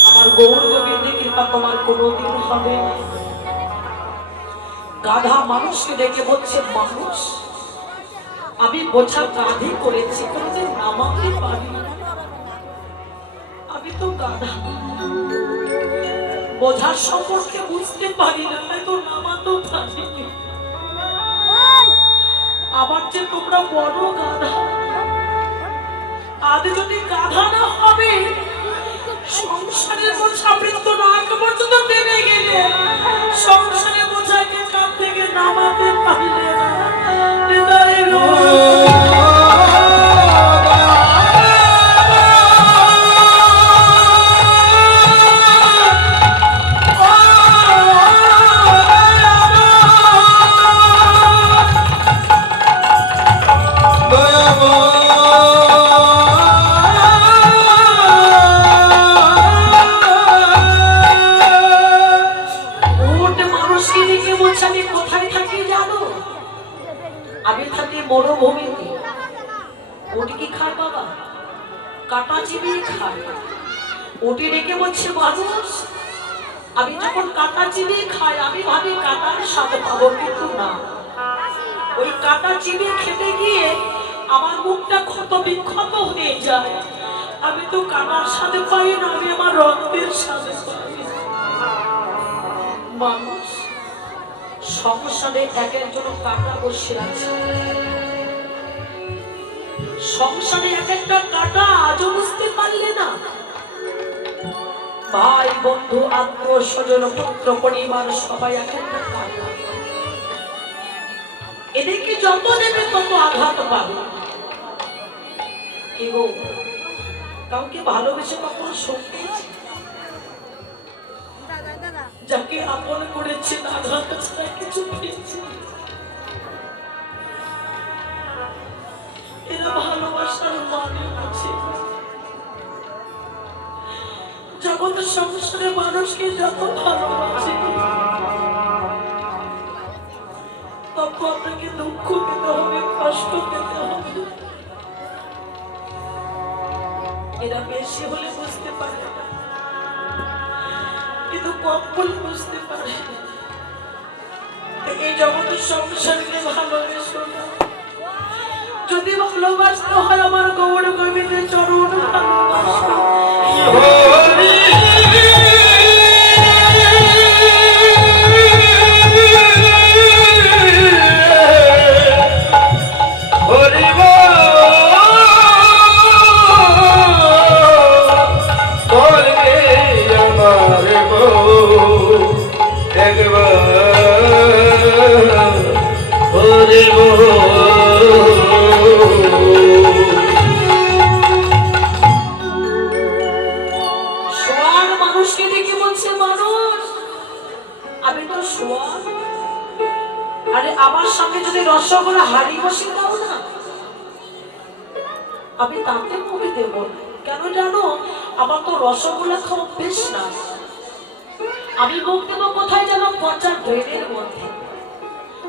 আমার গৌর গোবিন্দের কৃপা তোমার কোনোদিন হবে না। গাধা মানুষকে ডেকে বলছে, মানুষ আমি বোঝা গাধি করেছি, কোনোদিন নামাতে পারি না। আমি তো গাধা, বোঝার সম্পর্কে বুঝতে পারি না, তাই তো নামাতেও পারি না। আমার যে তোমরা বড় গাধা, আজ যদি গাধা না হবে সংসারের বোঝা বৃত্ত না পর্যন্ত টেনে গেলে সংসারের বোঝাকে কান থেকে নামাতে পারলে না। খায় বাবা, কাটা চিবিয়ে খায়। ওটি রেখে বলছে মানুষ, আমি যখন কাটা চিবিয়ে খাই আমি ভাবি কাটার স্বাদ পাবো, কিন্তু না, ওই কাটা চিবিয়ে খেতে গিয়ে আমার মুখটা ক্ষত বিক্ষত হয়ে যায়। আমি তো কাটার স্বাদে পাই না, আমি আমার রক্তের স্বাদে পাই। মানুষ সংসারে এক একজন কাটা বসে আছে, সংসারে এক একটা কাটা আজও বুঝতে পারলে না। ভাই বন্ধু আত্মীয় স্বজন পুত্র পরিবার সবাই এক একটা কাটা, এদেরকে যত দেবে তত আঘাত পাবে। এগো কাউকে ভালোবেসে কখনো সুখ পেয়েছে? যাকে আপন করেছে আঘাত ছাড়া কিছু পেয়েছে? এরা ভালোবাসার মানে আছে। জগতের সংসারে মানুষকে যত ভালোবাসে তত আপনাকে দুঃখ পেতে হবে, কষ্ট পেতে হবে। এরা বেশি হলে বুঝতে পারে না, কিন্তু কম হলে বুঝতে পারে। এই জগতের সংসারকে ভালোবেসো না। যদি ভালোবাসতে হয় আমার গৌর গোবিন্দের চরণ ভালোবাসো। আমার সঙ্গে যদি রসগোল্লা হাড়ি বসে দাও না, আমি তাতে মুখে দেব না। কেন জানো? আমার তো রসগোল্লা খাওয়া বেশ না। আমি মুখ দেব কোথায় যেন পচা ড্রেনের মধ্যে।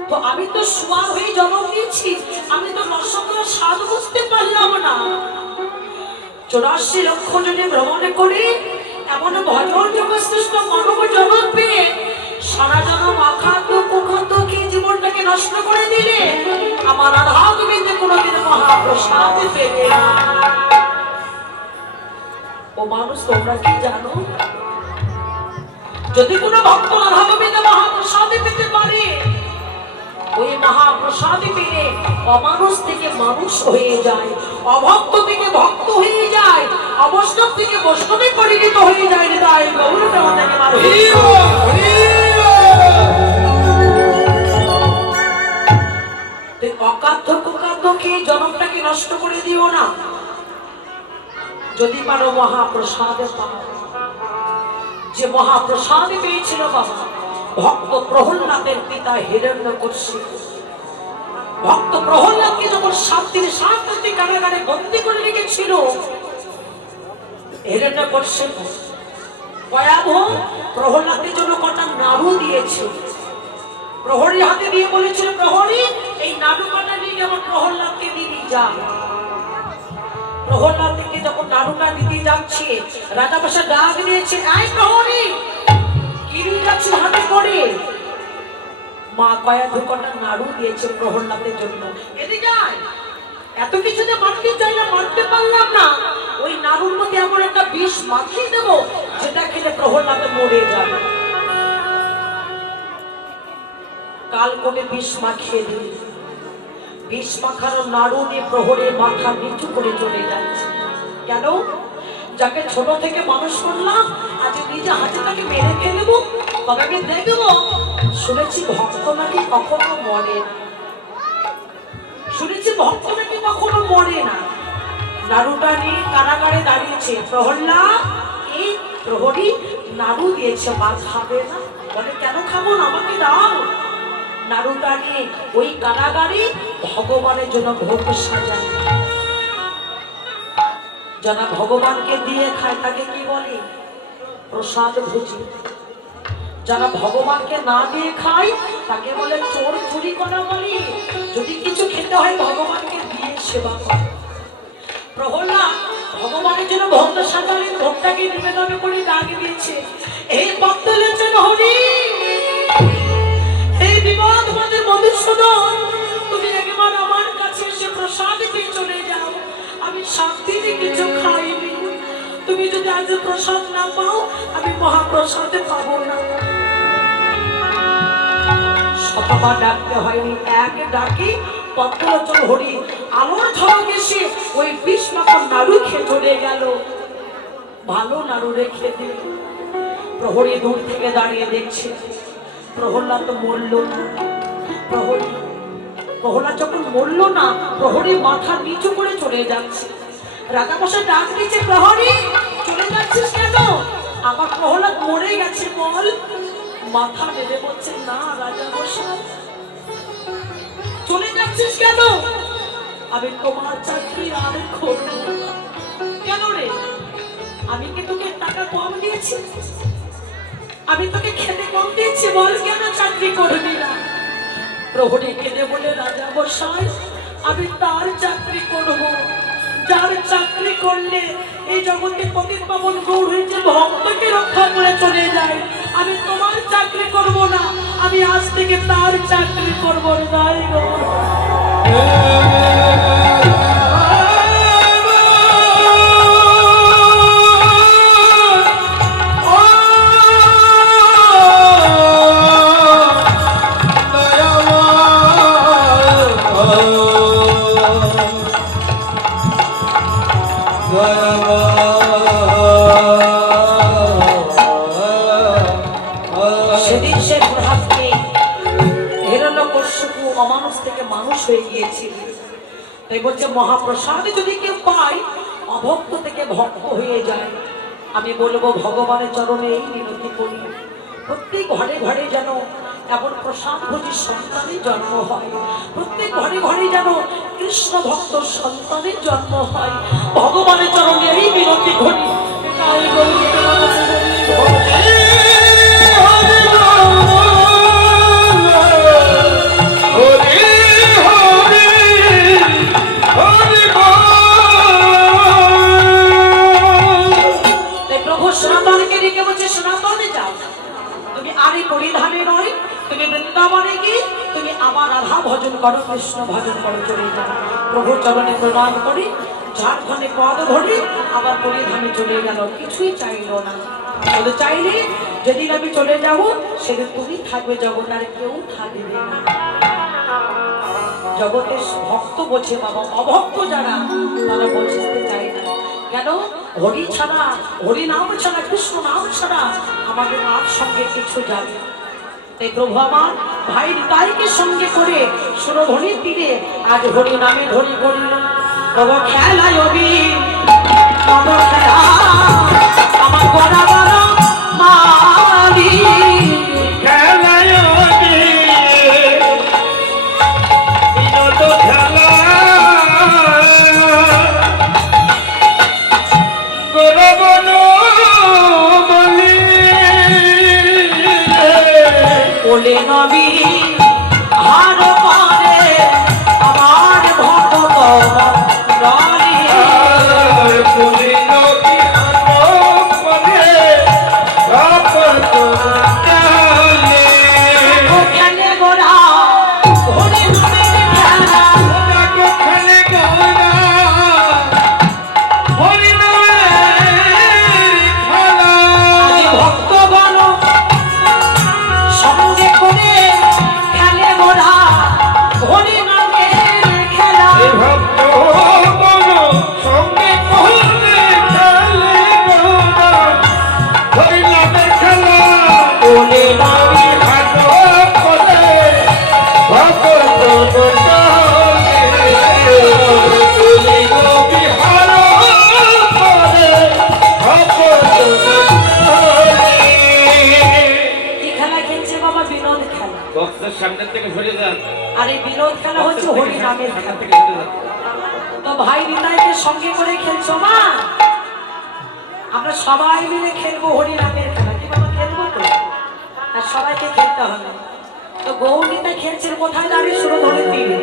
তো আমি তো শোয়া হয়ে জন্ম নিয়েছি, আমি তো রসগোল্লার স্বাদ বুঝতে পারলাম না। 84 লক্ষ জনে ভ্রমণ করে এমন ভজন জগৎ সৃষ্ট মানব জন্ম পেয়ে সারা জন্ম আখাদ্য কুখাদ্য খেয়ে জীবনটাকে নষ্ট করে দিলে আমার রাধা গোবিন্দে কোনোদিন মহাপ্রসাদ পেবে না। ও মানুষ, তোমরা কি জানো? যদি কোনো ভক্ত রাধা গোবিন্দে মহাপ্রসাদ পেতে পারে, ওই মহাপ্রসাদ পেয়ে অমানুষ থেকে মানুষ হয়ে যায়, অভক্ত থেকে ভক্ত হয়ে যায়, অবৈষ্ণব থেকে বৈষ্ণবে পরিণত হয়ে যায়। তাই গৌরটা আমাদেরকে মারবে। অকাধ্য কুকাধ্য খেয়ে জনমটাকে নষ্ট করে দিও না। যদি পারো মহাপ্রসাদে পাও। যে মহাপ্রসাদ পেয়েছিল বাবা ভক্ত প্রহ্লাদের পিতা হিরণ্যকশিপ। ভক্ত প্রহ্লাদকে যখন 7 দিন 7 রাত্রি কারাগারে বন্দী করে রেখেছিল হিরণ্যকশিপ, ভয়াবহ প্রহ্লাদের জন্য কটা নাড়ু দিয়েছে। প্রহরীর হাতে দিয়ে বলেছিল, প্রহরী এই নাড়ু কাটা নিয়ে আমার প্রহ্লাদকে দিবি যা। প্রহ্লাদকে যখন নাড়ুটা দিতে যাচ্ছে রাজা পাশা ডাক দিয়েছে, এই প্রহরী কি নিয়ে যাচ্ছিস হাতে করে? মা কয়া দুকটা নাড়ু দিয়েছে প্রহ্লাদের জন্য। এদিকে আয়, এত কিছুতে মারতে চাই না, মারতে পারলাম না, ওই নাড়ুর মধ্যে এমন একটা বিষ মাখিয়ে দেবো যেটা খেলে প্রহ্লাদ মরে যাবে। কাল কোটে বিষ মাখিয়ে দিই। বিষ মাখানো নাড়ু নিয়ে প্রহরের মাথা নিচু করে চলে যাচ্ছে। কেন? যাকে ছোট থেকে মানুষ করলাম আজ নিজে হাতে তাকে মেরে ফেলবো, তবে আমি দেখবো। শুনেছি ভক্ত নাকি কখনো মরে না। শুনেছি ভক্ত নাকি কখনো মরে না। নাড়ুটা নিয়ে কারাগারে দাঁড়িয়েছে প্রহ্লাদ। এই প্রহরী নাড়ু দিয়েছে, মা খাবে না? বলে কেন খাবো না, আমাকে দাও। নাড়ুটা নিয়ে ওই কারাগারে ভগবানের জন্য ভোগ সাজায়। যারা ভগবানকে দিয়ে খায় তাকে কি বলে? প্রসাদ ভুজি। যারা ভগবানকে না দিয়ে খায় তাকে বলে চোর চুরি করা বলে। যদি কিছু খেতে হয় ভগবানকে দিয়ে সেবা করে। প্রহ্লাদ ভগবানের জন্য ভক্ত সাজালেন, ভক্তকে নিবেদন করে ডাক দিয়েছে, এই ভক্তলোচন হরি, এই বিবাদ আমাদের মধুসূদন, তুমি একবার আমার কাছে এসে প্রসাদ পেয়ে চলে যাও। আমি 7 দিনে কিছু খাইনি, তুমি যদি আজ প্রসাদ না পাও আমি মহাপ্রসাদ পাবো না। শতবার ডাকতে হয়নি, এক ডাকি ভক্তলোচন হরি আলোর ঝলক এসে ওই 20 মাখন নাড়ু খেয়ে চলে গেল। ভালো নাড়ু রেখে দিল। প্রহরী দূর থেকে দাঁড়িয়ে দেখছে প্রহ্লাদ তো মরল না। প্রহ্লাদ যখন মরল না, প্রহরী মাথা নিচু করে চলে যাচ্ছে। রাজা মশাই ডাক দিচ্ছে, প্রহরী চলে যাচ্ছিস কেন? আমার প্রহ্লাদ মরে গেছে বল। মাথা নেড়ে বলছে, না রাজা মশাই। চলে যাচ্ছিস কেন? আমি তোমার চাকরি আর করব না। কেন রে? আমি কি তোকে টাকা কম দিয়েছি? আমি তোকে খেতে কম দিয়েছি? বল কেন চাকরি করবি না? প্রহরী কেঁদে বলে, রাজা মশাই আমি তার চাকরি করব যার চাকরি করলে এই জগতে পতিত পাবন গৌর যে ভক্তকে রক্ষা করে চলে যায়। আমি তোমার চাকরি করব না, আমি আজ থেকে তার চাকরি করব না। সেদিন সে প্রভাবকে হিরণ্যকশিপু অমানুষ থেকে মানুষ হয়ে গিয়েছিল। তাই বলছে মহাপ্রসাদ যদি কেউ পায় অভক্ত থেকে ভক্ত হয়ে যায়। আমি বলবো ভগবানের চরণে এই মিনতি করি, প্রত্যেক ঘরে ঘরে যেন এমন প্রসাদ ভোজী সন্তানের জন্ম হয়, প্রত্যেক ঘরে ঘরে যেন কৃষ্ণ ভক্ত সন্তানের জন্ম হয়। ভগবানের চরণে এই মিনতি করি। তাই সনাতনকে ডেকে বলছে, সনাতনে যাও, তুমি আর এই পরিধানে নয়, তুমি বৃন্দাবনে গিয়ে তুমি আমার রাধা ভজন করো, কৃষ্ণ ভজন করো, চলে যাও। প্রভুর চরণে প্রণাম করি, ঝাড়খণ্ডে পদ ধরি, আবার পরিধানে চলে গেল। কিছুই চাইল না, শুধু চাইলে যেদিন আমি চলে যাব সেদিন তুমি থাকবে জগৎ, আর কেউ থাকবে না। জগতের ভক্ত বোঝে বাবা, অভক্ত যারা তারা বুঝতে চায় না। কেন? হরি ছাড়া, হরি নাম ছাড়া, কৃষ্ণ নাম ছাড়া আমাদের আর সঙ্গে কিছু যাবে। তাই প্রভু আমার ভাই তাইকে সঙ্গে করে সুরধনির তীরে আজ হরি নামে ধরি করিল। তব খেলায় অবি তব খেলা আমার গড়া বড় মালি খেলায় বিনোদ খেলা গরবন বলি বলে নবী হার পারে আমার ভক্ত রানী বলি নবী হার পারে ভক্ত রানী খেলে গোরা হরি নামের খেলা খেলে গোরা হরি নামের খেলা ভক্তগণ সঙ্গে করে খেলে গোরা হরি নামের খেলা ভক্ত সঙ্গে করলে খেলে গোরা হরি নামের খেলা বলে নবী হাত করে ভক্ত কি খেলা খেলছে বাবা? বিনোদ খেলা। বক্সের সামনে থেকে সরে যান। আর এই বিনোদ খেলা হচ্ছে হরি নামের সামনে খেলা। থেকে সরে যান। তো ভাই বিনায়কের সঙ্গে করে খেলছো মা? আমরা সবাই মিলে খেলবো হরি নামের খেলা। কি বাবা খেলবো তো? আর সবাইকে খেলতে হবে। তো গৌরীতা খেলছেন কোথায়? দাঁড়িয়ে সুরধনির তীরে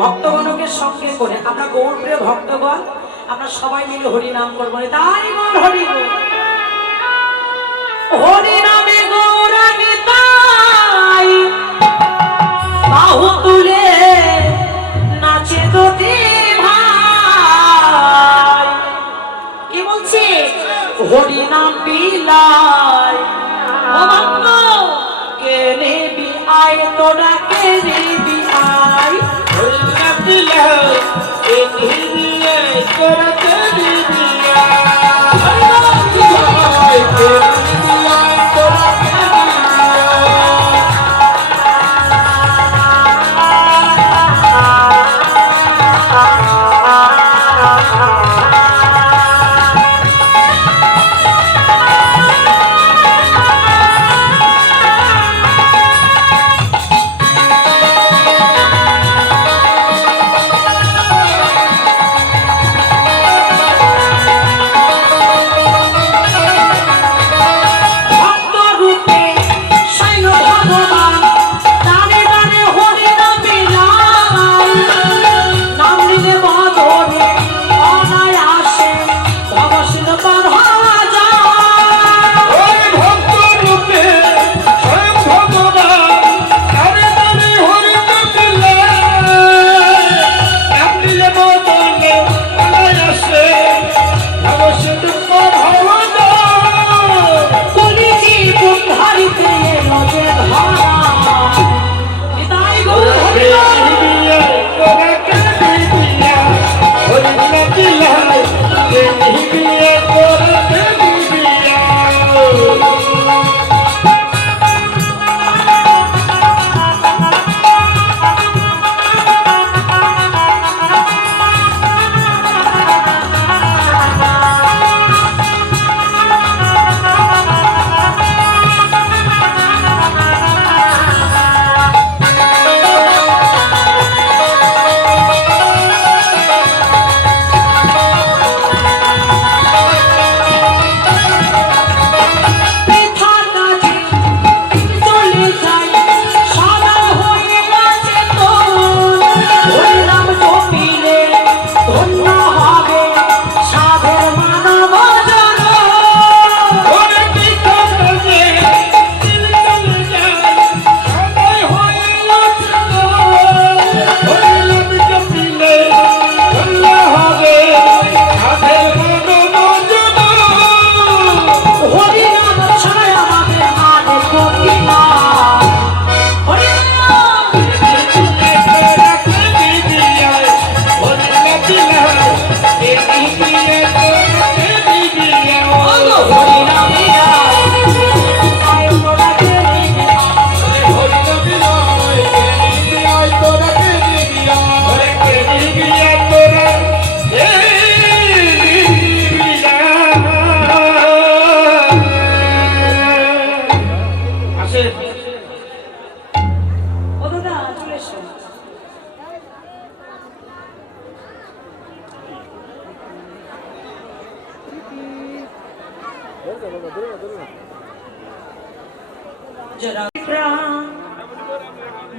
ভক্তগণকে সঙ্গে করে। আমরা গৌরপ্রিয় ভক্তগণ আমরা সবাই মিলে হরি নাম করবো, তাই বল হরি বল। হরি নামে গৌরাঙ্গী তাই বাহু তুলে নাচে দুটি ভাই। কি বলছে? হরি নাম বিলায় ও ভক্ত কে নেবি আয়, তোরা কে নেবি আয়। হরি নাম বিলায় কে নেবি আয়, তোরা কে নেবি আয়। হরি নাম বিলায় কে নেবি আয়, তোরা কে নেবি আয়।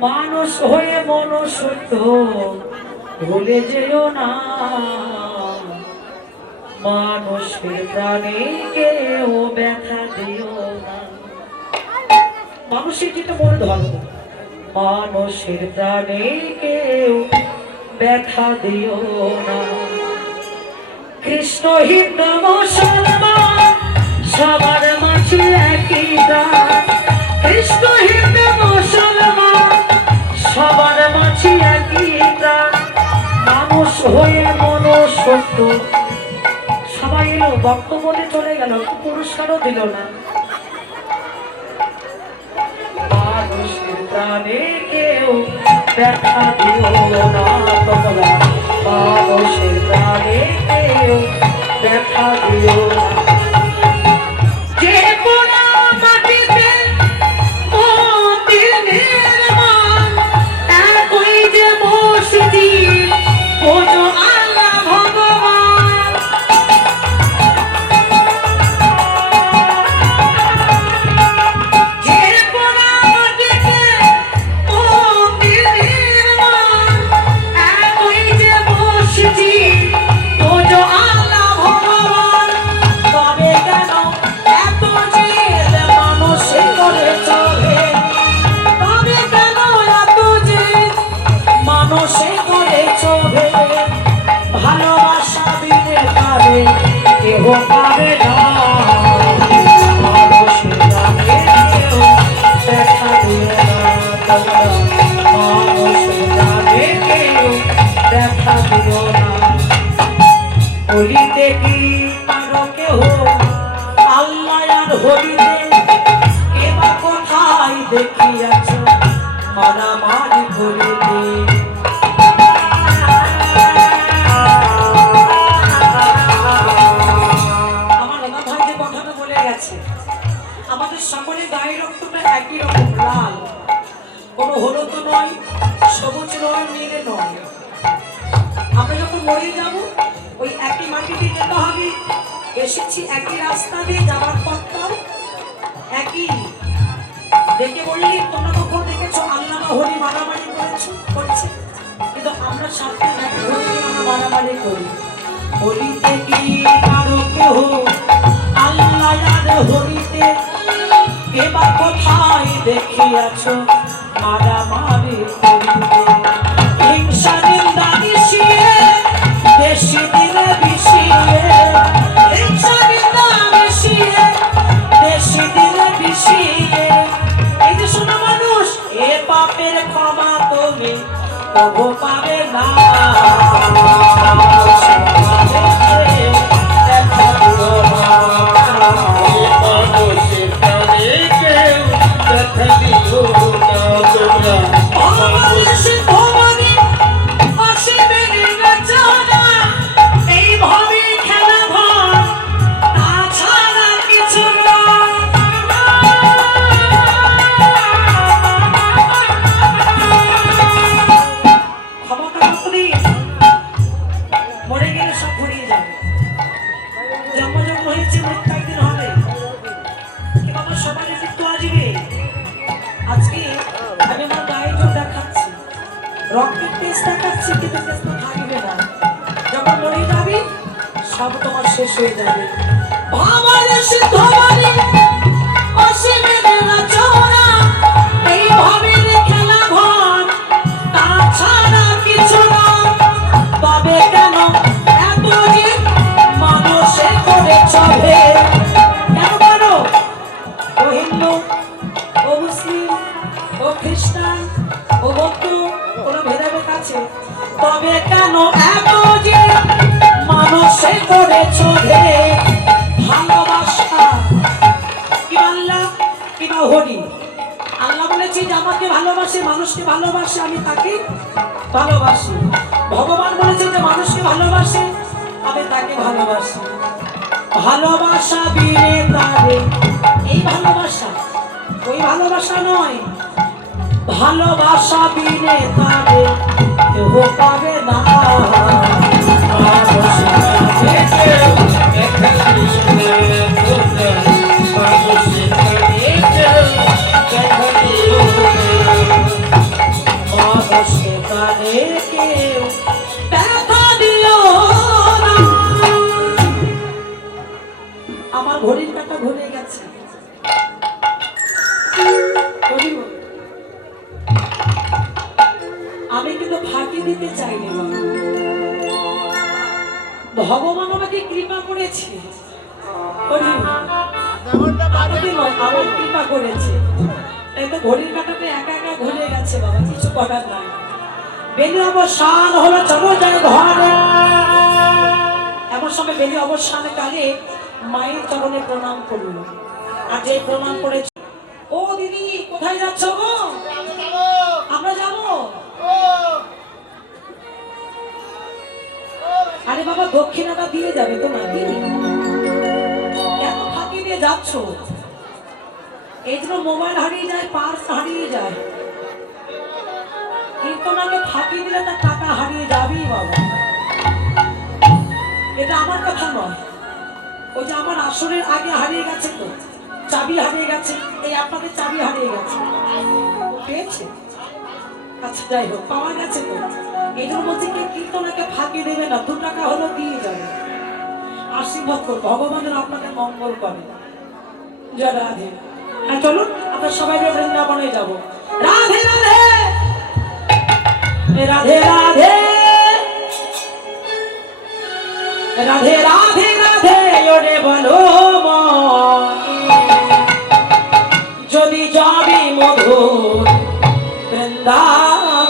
মানুষ হয়ে মনুষ্যত্ব ভুলে যেও না, মানুষের প্রাণে কেউ ব্যথা দিও না। মানুষের যেটা মূল ধর্ম, মানুষের প্রাণে কেউ ব্যথা দিও না। কৃষ্ণ হিন্দু মুসলমান সবার মাঝে একই গান, কৃষ্ণ হিন্দু মুসলমান সবার মাঝে একই গান। মানুষ হয়ে মনুষ্যত্ব, সবাই এলো বক্তব্য বলে চলে গেল, পুরস্কারও দিল না। মানুষের প্রাণে কেউ ব্যথা দিও না তোমরা, মানুষের প্রাণে কেউ ব্যথা দিও না। যে পোড়া মাটিতে মন্দির নির্মাণ, একই যে মসজিদ ওজো আল্লাহ ভগবান। যে পোড়া মাটিতে মন্দির নির্মাণ, একই যে মসজিদ ওজো বলিতে কি আরো কেহ আল্লাহ আর হরিতে কেবা কোথায় দেখিয়াছ মারামারি করিতে আমার দাদা ভাই যে কথাটা বলে গেছে আমাদের সকলের গায়ের রক্তটা একই রকম লাল, কোনো হলুদ নয়, সবুজ নয়, নীল নয়। আমরা যখন মরে যাব ওই একই মাটিতে যেতে হবে, এসেছি একই রাস্তা দিয়ে, যাওয়ার পথটাও একই। দেখে বললি তোমরা কখন দেখেছো আল্লাহ হরি মারামারি করছে, কিন্তু আমরা সাথে মারামারি করি। হরিতে কি কারো কেহ আল্লাহ আর হরিতে কেবা কোথায় দেখিয়াছ মারামারি করিতে হিংসা নিন্দা মিশিয়ে দেশি দিলে বিষিয়ে হিংসা নিন্দা মিশিয়ে দেশি দিলে বিষিয়ে এই যে শোনো মানুষ এ পাপের ক্ষমা তুমি কবু পাবে না রক্তের টেস্ট দেখাচ্ছি কিন্তু টেস্ট থাকবে না, যখন মরে যাবি সব তোমার শেষ হয়ে যাবে। ভাবার সিদ্ধ বাণী অসীমের রচনা এই ভাবের খেলা ঘর তাছাড়া কিছু না। তবে কেন এত যে মানুষে করে চলে, কেন বলো ও হিন্দু ও মুসলিম ও খ্রিস্টান ও বৌদ্ধ কোনো ভেদাভেদ আছে? তবে কেন এত যে মানুষে করে চলে ভালোবাসা? কি আল্লাহ কিংবা হরি? আল্লাহ বলেছে যে আমাকে ভালোবাসে, মানুষকে ভালোবাসে, আমি তাকে ভালোবাসি। ভগবান বলেছে যে মানুষকে ভালোবাসে, আমি তাকে ভালোবাসি। ভালোবাসা বিনে তারে, এই ভালোবাসা ওই ভালোবাসা নয়, ভালোবাসা বিনে তারে কেহ পাবে না। আমার ঘড়ির কাঁটা ঘুরে গেছে, আমি কিন্তু ফাঁকি দিতে চাইনি। ভগবান আমাকে কৃপা করেছে, কৃপা করেছে, তাই তো ঘড়ির কাঁটাটা একা একা ঘুরে গেছে বাবা, কিছু করার নাই। বেলি অবসান হলো, চলো যায় ঘরে। এমন সময় বেলি অবসানে কালে মায়ের চরণে প্রণাম করলো, আর যে প্রণাম করেছে, ও দিদি কোথায় যাচ্ছ গো? আমরা যাবো। আরে বাবা দক্ষিণাটা দিয়ে যাবে তো না, দিদি কেন ফাঁকি দিয়ে যাচ্ছ? এই জন্য মোবাইল হারিয়ে যায়, পার্স হারিয়ে যায়, কিন্তু আমাকে ফাঁকি দিলে তার টাকা হারিয়ে যাবেই বাবা। এটা আমার কথা নয়, ওই যে আমার আসরের আগে হারিয়ে গেছে তো, চাবি হারিয়ে গেছে, এই আপনাদের চাবি হারিয়ে গেছে, পেয়েছে? আচ্ছা যাই হোক, পাওয়া গেছে তো। এই জন্য বলছি কি কীর্তনাকে ফাঁকি দেবে না, 2 টাকা হলো দিয়ে যাবে, আশীর্বাদ করবো, ভগবানের আপনাকে মঙ্গল করে। জয় রাধে। হ্যাঁ চলুন আমরা সবাই বৃন্দাবনে যাবো। রাধে রাধে রাধে রাধে রাধে রাধে রাধে ওরে বলো যদি যাবি মধুর বৃন্দাবন।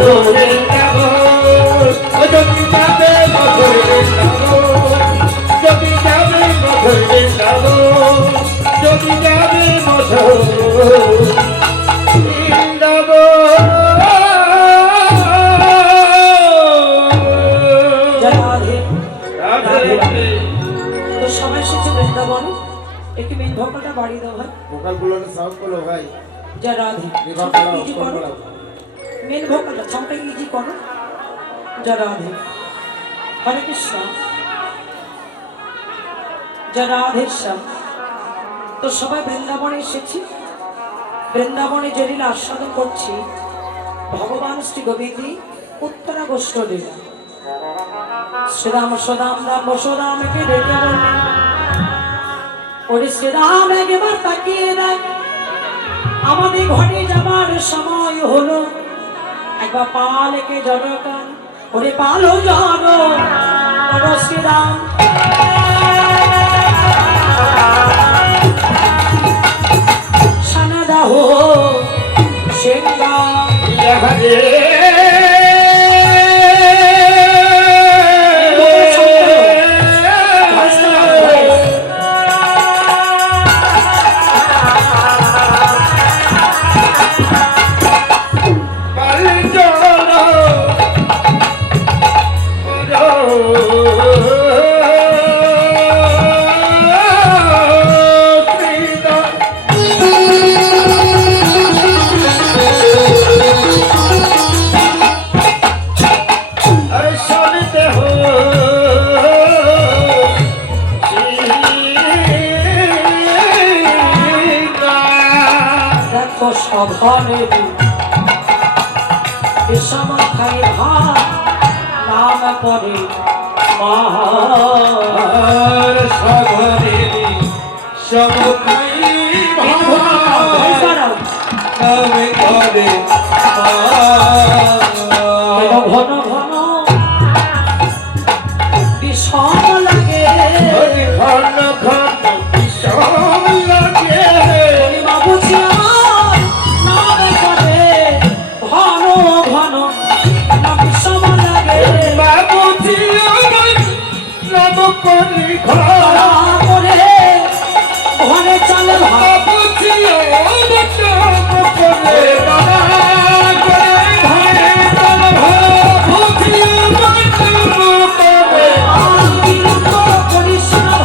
তো সবাই এসেছে বৃন্দাবন, একটু মেন ভোকালটা বাড়িয়ে দাও ভাই। ভোকালগুলোর সাউন্ড করো ভাই। যা রাধে রিভার্ব ছমটা করো, ইজি কম করো, করো। মেন ভোকালটা ছমটা ইজি করো। যা রাধে, হরে কৃষ্ণ, যা রাধে শ্যাম। তো সবাই বৃন্দাবনে এসেছি, বৃন্দাবনে যে লীলা আস্বাদন করছি ভগবান শ্রী গোবিন্দী উত্তরা গোষ্ঠ লীলা। শ্রীরাম সদাম রাম বসরামকে ডেকে বললেন, ওরে শ্রীরাম একবার তাকিয়ে দেখ, আমাদের ঘরে যাবার সময় হলো, একবার পালকে জড়কান, ওরে পালো জড় ওরে শ্রীরাম। সানাদা হো সেঙ্গা সভনে বিষম খাই ভাত নাম করে আর সভনে সমখাই ভাত নাম করে ঘন ঘন বিষম লাগে, ঘন ঘন বিষম লাগে, বুঝিয়া নাম করে ঘন ঘন বিষম লাগে, বাবুজি নাম করি ঘর করে ঘরে চলে ভাত। বাবুজি নাম করে বাবা করে ঘরে চল বাবুজি নাম করে করিস না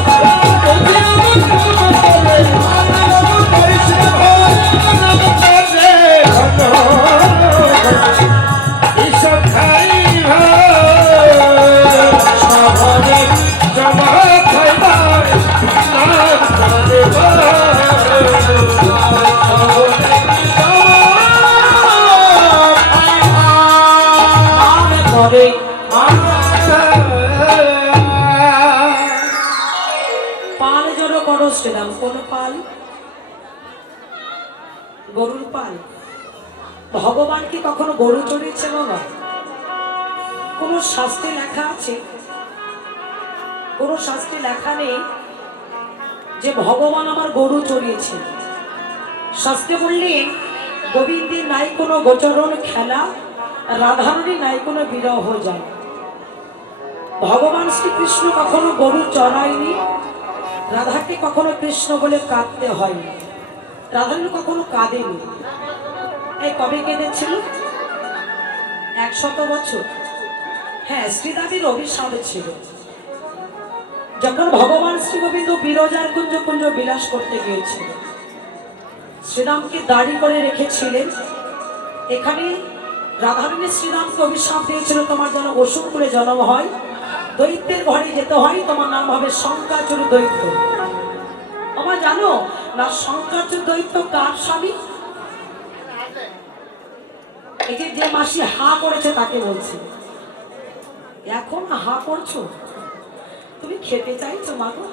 করে পাল জড়ো করো শ্রীরাম। কোন পাল? গরুর পাল। ভগবান কি কখনো গরু চড়িয়েছে বাবা? কোন শাস্ত্রে লেখা আছে? কোন শাস্ত্রে লেখা নেই যে ভগবান আমার গরু চড়িয়েছে। শাস্ত্রে বললেন গোবিন্দের নাই কোনো গোচরণ খেলা, রাধারণী নাই কোনো বিরহ যায়। ভগবান শ্রীকৃষ্ণ কখনো গরু চড়ায়নি, রাধাকে কখনো কৃষ্ণ বলে কাঁদতে হয়নি, রাধারণী কখনো কাঁদেনি। এই কবে কেঁদেছিল? 100 বছর। হ্যাঁ, শ্রীদাদির অভিশাপ ছিল। যখন ভগবান শ্রী গোবিন্দ বিরজার কুঞ্জ কুঞ্জ বিলাস করতে গিয়েছিল, শ্রীরামকে দাড়ি করে রেখেছিলেন। এখানে রাধারণী শ্রীরামকে অভিশাপ দিয়েছিল, তোমার যেন অসুরকুলে জন্ম হয়, দৈত্যের ঘরে যেতে হয়, তোমার নাম হবে শঙ্কাচুর দৈত্য। আমার জানো না শঙ্কাচুর দৈত্য কার স্বামী? এই যে মাসি হা করেছে তাকে বলছি। এখন হা করছো, তুমি খেতে চাইছো মাগো?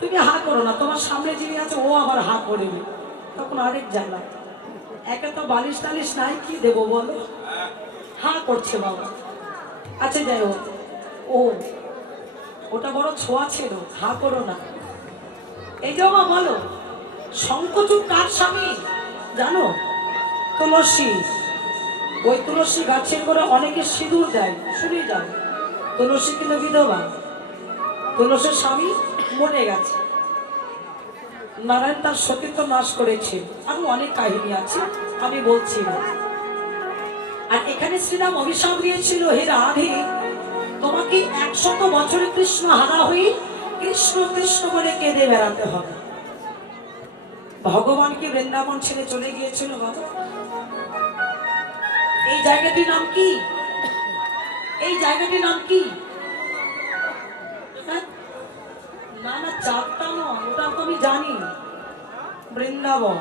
তুমি হা করো না, তোমার সামনে যিনি আছে ও আবার হা করবে, তখন আরেক জ্বালা। একে তো বালিশ টালিশ নাই, কি দেবো বলো? হা করছে বাবা। আচ্ছা যাই হোক, ও ওটা বড় ছোঁয়া ছিল, হা করো না। এই যে মা বলো, শঙ্খচূড় কার স্বামী জানো? তুলসী। ওই তুলসী গাছের করে অনেকে সিঁদুর দেয়, শুনে যায়। তুলসী কিন্তু বিধবা, তুলসীর স্বামী মরে গেছে, নারায়ণ তার সতীত্ব নাশ করেছে, আরো অনেক কাহিনী আছে, আমি বলছি না। আর এখানে শ্রীরাম অভিশাপ দিয়েছিল, হে রাধে, তোমাকে 100 বছরে কৃষ্ণ হারা হয়ে কৃষ্ণ কৃষ্ণ বলে কেঁদে বেড়াতে হবে। ভগবান কি বৃন্দাবন ছেড়ে চলে গিয়েছিল বাবা? এই জায়গাটির নাম কি? এই জায়গাটির নাম কি? হ্যাঁ? না না, চারটা নয়, ওটা তো আমি জানি, বৃন্দাবন।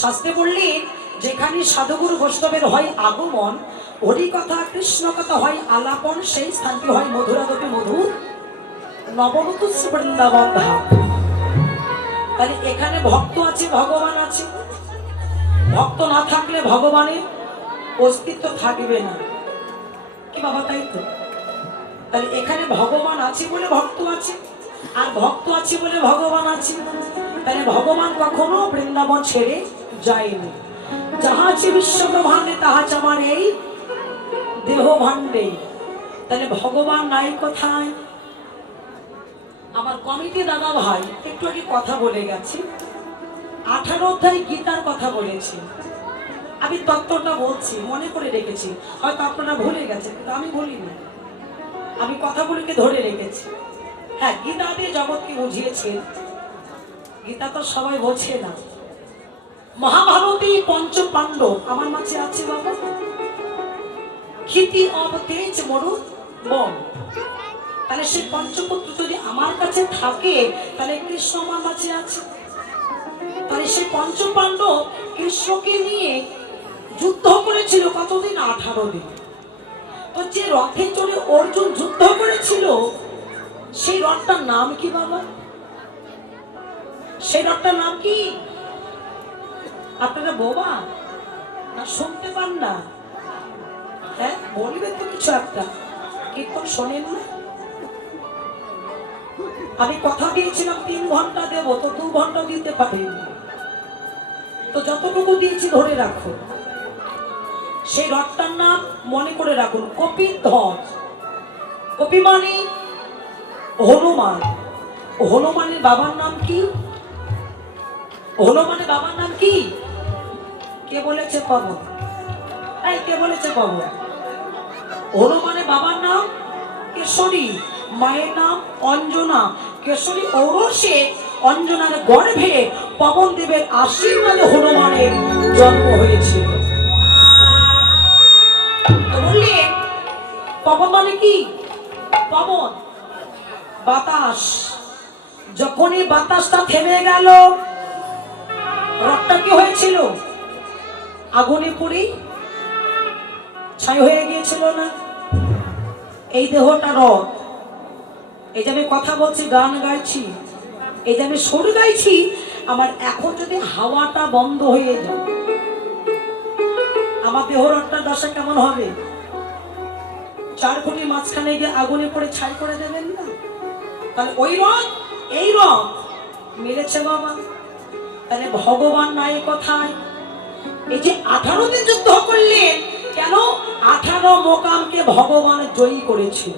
শাস্ত্রে বললেন, যেখানে সাধুগুরু বৈষ্ণবের হয় আগমন, হরি কথা কৃষ্ণ কথা হয় আলাপন, সেই স্থানটি হয় মধুরাগতি মধুর নবনত বৃন্দাবন ধাম। তাহলে এখানে ভক্ত আছে, ভগবান আছে। ভক্ত না থাকলে ভগবানের অস্তিত্ব থাকবে না, কি বাবা? তাই তো। তাহলে এখানে ভগবান আছে বলে ভক্ত আছে, আর ভক্ত আছে বলে ভগবান আছে। তাহলে ভগবান কখনো বৃন্দাবন ছেড়ে যায়নি। যাহা আছে বিশ্ব ব্রহ্মাণ্ডে, তাহা আছে আমার এই দেহ ভাণ্ডে। তাহলে ভগবান নাই কোথায়? আমার কমিটি দাদা ভাই একটু আগে কথা বলে গেছে, 18 অধ্যায় গীতার কথা বলেছি। আমি তত্ত্বটা বলছি, মনে করে রেখেছি, হয়তো আপনারা ভুলে গেছেন, কিন্তু আমি বলিনি, আমি কথাগুলিকে ধরে রেখেছি। হ্যাঁ, গীতা দিয়ে জগৎকে বুঝিয়েছেন। গীতা তো সবাই বোঝে না। মহাভারতে পঞ্চ পাণ্ডব আমার মাঝে আছে বাবা। ক্ষিতি অব তেজ মরু বন। তাহলে সেই পঞ্চপুত্র যদি আমার কাছে থাকে, তাহলে কৃষ্ণ আমার মাঝে আছে। তাহলে সেই পঞ্চ পাণ্ডব কৃষ্ণকে নিয়ে যুদ্ধ করেছিল কতদিন? 18 দিন। তো যে রথে চড়ে অর্জুন যুদ্ধ করেছিল, সেই রথটার নাম কি বাবা? সেই রথটার নাম কি? আপনারা বোবা না, শুনতে পান না? হ্যাঁ, বলবেন তো কিছু একটা। কীর্তন শোনেন না? আমি কথা দিয়েছিলাম 3 ঘন্টা দেবো, তো 2 ঘন্টা দিতে পারিনি, তো যতটুকু দিয়েছি ধরে রাখো। সেই রথটার নাম মনে করে রাখুন, কপিধ্বজ। কপি মানে হনুমান। হনুমানের বাবার নাম কি? হনুমানের বাবার নাম কি? কে বলেছে পাবো? এই কে বলেছে পাবো? হনুমানের বাবার নাম কেশরী, মায়ের নাম অঞ্জনা। কেশরী ঔরসে অঞ্জনার গর্ভে পবন দেবের আশীর্বাদে হনুমানের জন্ম হয়েছিল। বললে পবন মানে কি? পবন, বাতাস। যখনই বাতাসটা থেমে গেল, রথটা কি হয়েছিল? আগুনে পুড়ে ছাই হয়ে গিয়েছিল না? এই দেহটা রথ। এই যে আমি কথা বলছি, গান গাইছি, এই যে আমি সুর গাইছি, আমার এখন যদি হাওয়াটা বন্ধ হয়ে যায়, আমার দেহ রথটার দশা কেমন হবে? 4 কোটি মাঝখানে গিয়ে আগুনে পড়ে ছাই করে দেবেন না? তাহলে ওই রথ এই রথ মিলেছে বাবা। তাহলে ভগবান নাই কোথায়? এই যে 18 দিন যুদ্ধ করলেন, কেন? 18 মোকামকে ভগবান জয়ী করেছিল,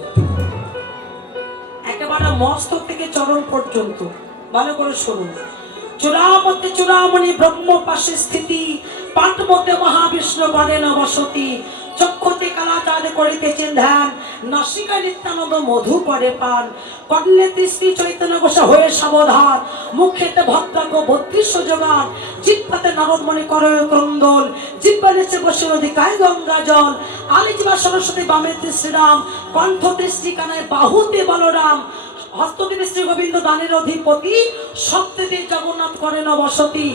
একেবারে মস্তক থেকে চরণ পর্যন্ত। ভালো করে শুনুন। চূড়ামধ্যে চূড়ামণি ব্রহ্ম পাশে স্থিতি, পাঠ মধ্যে মহাবিষ্ণু বনেন বসতি, চক্ষুতে কালাচাঁদ করিতেছেন ধ্যান, নাসিকায় নিত্যানন্দ মধু করে পান, কর্ণেতে শ্রী চৈতন্য ঘোষা হয়ে সাবধান, মুখেতে ভদ্রাঙ্গ 32 যোগান, জিহ্বাতে নারদমণি করে ক্রন্দন, জিহ্বা নিচে বসে অধিকায় গঙ্গা জল, আলিজিবা সরস্বতী বামেতে শ্রীরাম, কণ্ঠতে শ্রী কানায় বাহুতে বলরাম, হস্তদেবে শ্রী গোবিন্দ দানের অধিপতি, সপ্তদে জগন্নাথ করেন বসতি,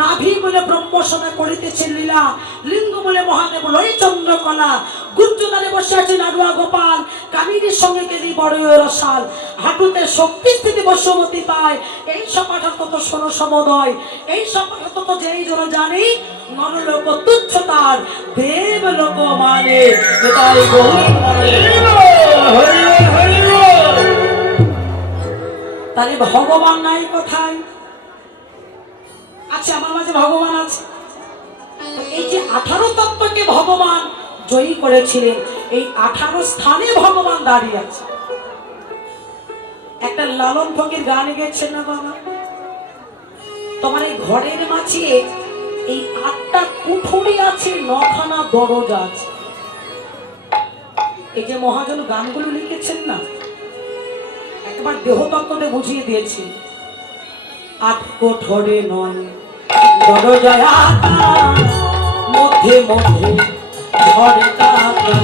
নাভি বলে ব্রহ্মসনা করিতেছেন লীলা, লিঙ্গ বলে মহাদেব লয় চন্দ্রকলা, গুঞ্জদানে বসে আছে নাড়ুয়া গোপাল, কামিনীর সঙ্গে গেলি বড়ই রসাল, হাঁটুতে শক্তি স্থিতি বসুমতি পায়। এই সব পাঠা তত শোনো সমদয়, এই সব পাঠা তত যেই জন জানে, নরলোক তুচ্ছ তার, দেব লোক মানে। তাই গৌরী তাহলে ভগবান নাই কোথায়? আছে, আমার মাঝে ভগবান আছে। এই যে 18 তত্ত্বকে ভগবান ভগবান জয়ী করেছিলেন, এই 18 স্থানে ভগবান দাঁড়িয়ে আছে। একটা লালন ফকির গান গেয়েছেন না বাবা, তোমার এই ঘরের মাঝে এই 8টা কুঠুরি আছে, 9খানা দরজা আছে। এই যে মহাজন গানগুলো লিখেছেন না, একবার দেহতত্ত্বতে বুঝিয়ে দিয়েছি। 8 কোঠরে 9 দরজায় আটা, মধ্যে মধ্যে ঘরে কাটা।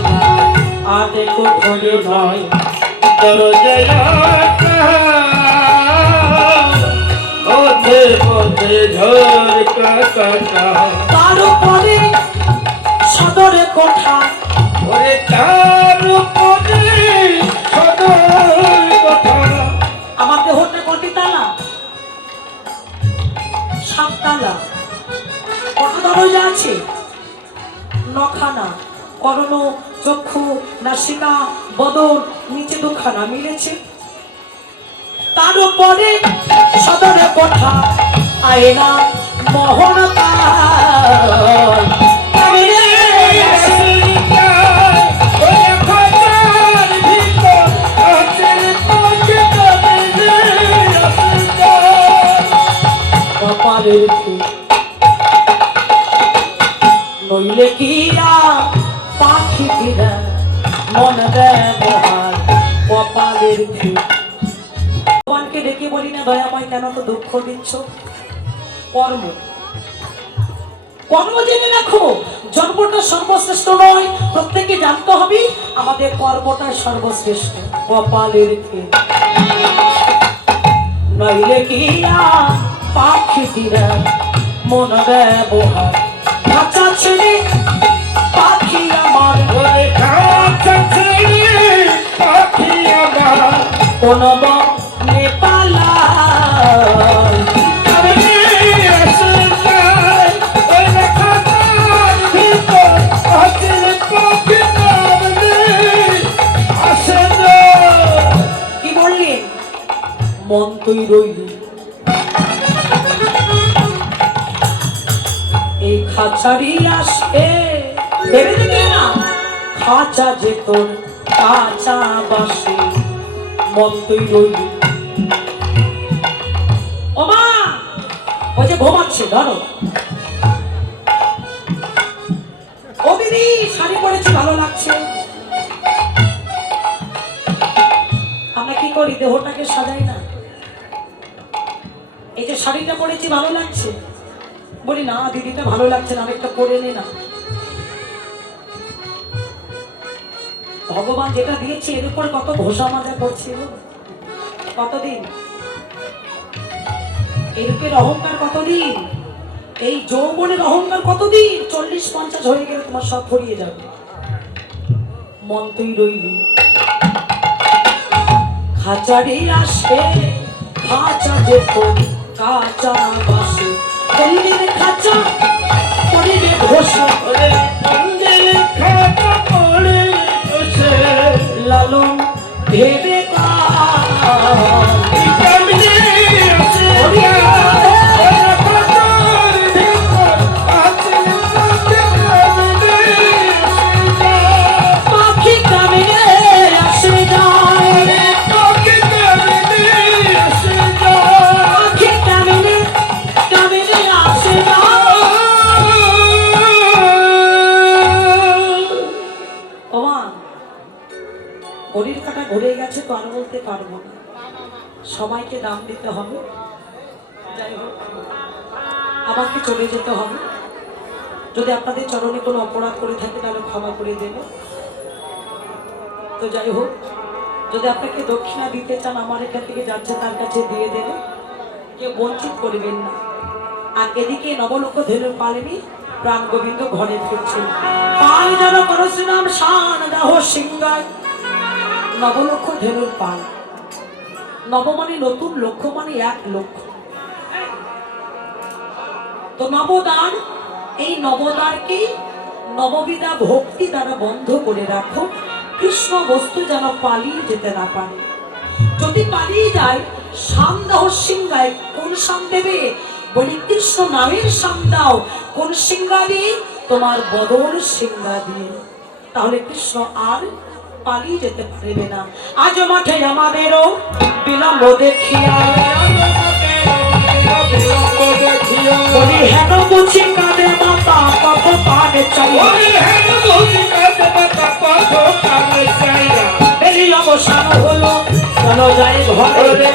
8 কোঠরে 9 দরজায় মধ্যে মধ্যে ঝড় কাটা। তার উপরে সদরে কোঠা, ওরে তার উপরে সদর কথা। আমার দেহটা কটি তালা? 7 তালা। কত দরজা আছে? 9খানা। করণ, চক্ষু, নাসিকা, বদন, নিচে 2খানা মিলেছে। তার উপরে সদরে কোঠা, আয়না মোহনতা। কপালের ফুল নইলে কিরা পাখি কিরা মন ব্যবহার। কপালের ফুল ভগবানকে ডেকে বলি না, দয়াময় কেন তো দুঃখ দিচ্ছ? কর্ম, কর্ম জেনে রাখো, জন্মটা সর্বশ্রেষ্ঠ নয়, প্রত্যেকে জানতে হবে আমাদের কর্মটা সর্বশ্রেষ্ঠ। কপালের ফুল নইলে কিরা পাখি কিরা মন ব্যবহার। খাঁচা ছেড়ে পাখি আমার, ওরে খাঁচা ছেড়ে পাখি আমার কোন বনে পালায়। কি বললেন? মন তুই রইলি এই খাঁচারি আসে, ভেবে দেখি না খাঁচা যে তোর কাঁচা বাসে। মন তুই রইলি। ও মা, ওই যে ঘুমাচ্ছে, ধরো। ও দিদি, শাড়ি পরেছি ভালো লাগছে। আমরা কি করি, দেহটাকে সাজাই না? এই যে শাড়িটা পরেছি ভালো লাগছে, বলি না দিদিটা ভালো লাগছে না, আরেকটা পরে নে না। ভগবান যেটা দিয়েছে এর উপর কত ঘোষা মাজা করছে, কতদিন এর উপর অহংকার, কতদিন এই যৌবনের অহংকার, কতদিন? 40-50 হয়ে গেলে তোমার সব ফুরিয়ে যাবে। মন তুই রইলি খাঁচারি আসে, খাঁচা যেত কাঁচা বাসে। কল্লির খাঁচা পড়িলে ঘোষা, লালন ভেবে পাখি কামিনে আসে যায়, পাখি কামিনে কামিনে আসে যায়। ওমা, ঘড়ির কাঁটা ঘুরে গেছে তো আর বলতে পারবো না, সবাইকে দাম দিতে হবে। যাই হোক, আমাকে চলে যেতে হবে। যদি আপনাদের চরণে কোনো অপরাধ করে থাকে তাহলে ক্ষমা করে দেবে। তো যাই হোক, যদি আপনাকে দক্ষিণা দিতে চান, আমার এখান থেকে যাচ্ছে তার কাছে দিয়ে দেবে, কেউ বঞ্চিত করবেন না। আর এদিকে নবলক্ষ ধেনুর পালেনি প্রাণ গোবিন্দ ঘরে ফিরছেন। পাল যেন করো শ্রীরাম শান দাহ সিংহায়। নবলক্ষ ধেনুর পাল, নব মানে নতুন, লক্ষ মানে 1 লক্ষ। তো নবদান, এই নবদ্বারকে নববিধা ভক্তি দ্বারা বন্ধ করে রাখো, কৃষ্ণ বস্তু যেন পালিয়ে যেতে না পারে। যদি পালিয়ে যায়, শান দাহ সিংহায়। কোন শান দেবে? বলি কৃষ্ণ নামের শান দাও। কোন সিংহা দিয়ে? তোমার বদন সিংহা দিয়ে, তাহলে কৃষ্ণ আর পালিয়ে যেতে পারবে না। আজ মাঠে আমাদেরও বিলম্ব দেখিয়া, বলি হেন বুঝি কাঁদে মাতা কত পানে চাই, বেলি অবসান হলো চলো যাই ঘরে,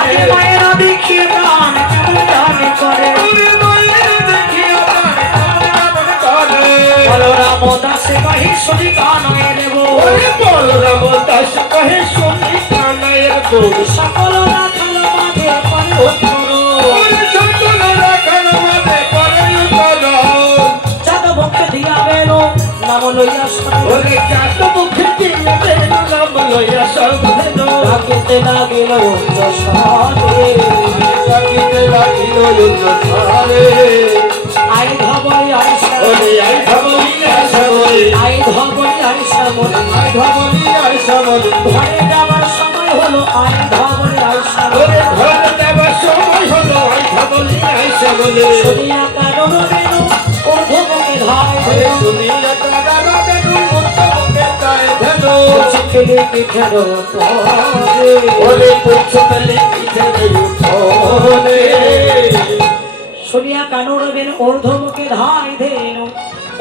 আগে মায়েরা দেখিয়ে গান কেমন গান করে, বলরাম দাসে কহি শুনি গান দেব, সকল রাখাল মাঝে পরে উত্তর, চাঁদ মুখে দিয়া বেল নাম লইয়া ডাকিতে লাগিল আই ধবই আই শ্যামল, আই ধবই আই শ্যামল, ঘরে যাবার সময় হলো আই ধবই আই শ্যামল, শুনিয়া কারণ বেনু ঊর্ধ্বমুখে ধায় খেলে পিঠের শুনিয়া কানুর বেন ঊর্ধ্বমুখে ধায় ধেনু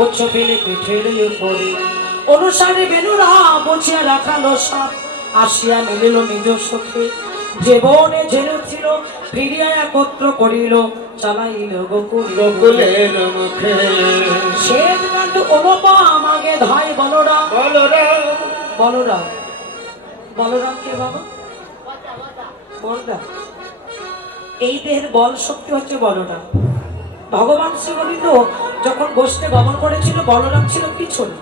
উচ্চ পেলে পিঠের উপরে, অনুসারে বেনুরা বসিয়া রাখালো সাপ, আসিয়া মিলিল নিজ সুখে, যে বনে ঝেলুছিল ফিরিয়া একত্র করিল, চালাইল গোকুলের মুখে, শ্বেত কান্ত অনুপম আগে ধায় বলরাম, বলরাম বলরাম কে বাবা? বলরাম। এই দেহের বল শক্তি হচ্ছে বলরাম। ভগবান শ্রী গোবিন্দ যখন গোষ্ঠে গমন করেছিল বলরাম ছিল পিছনে,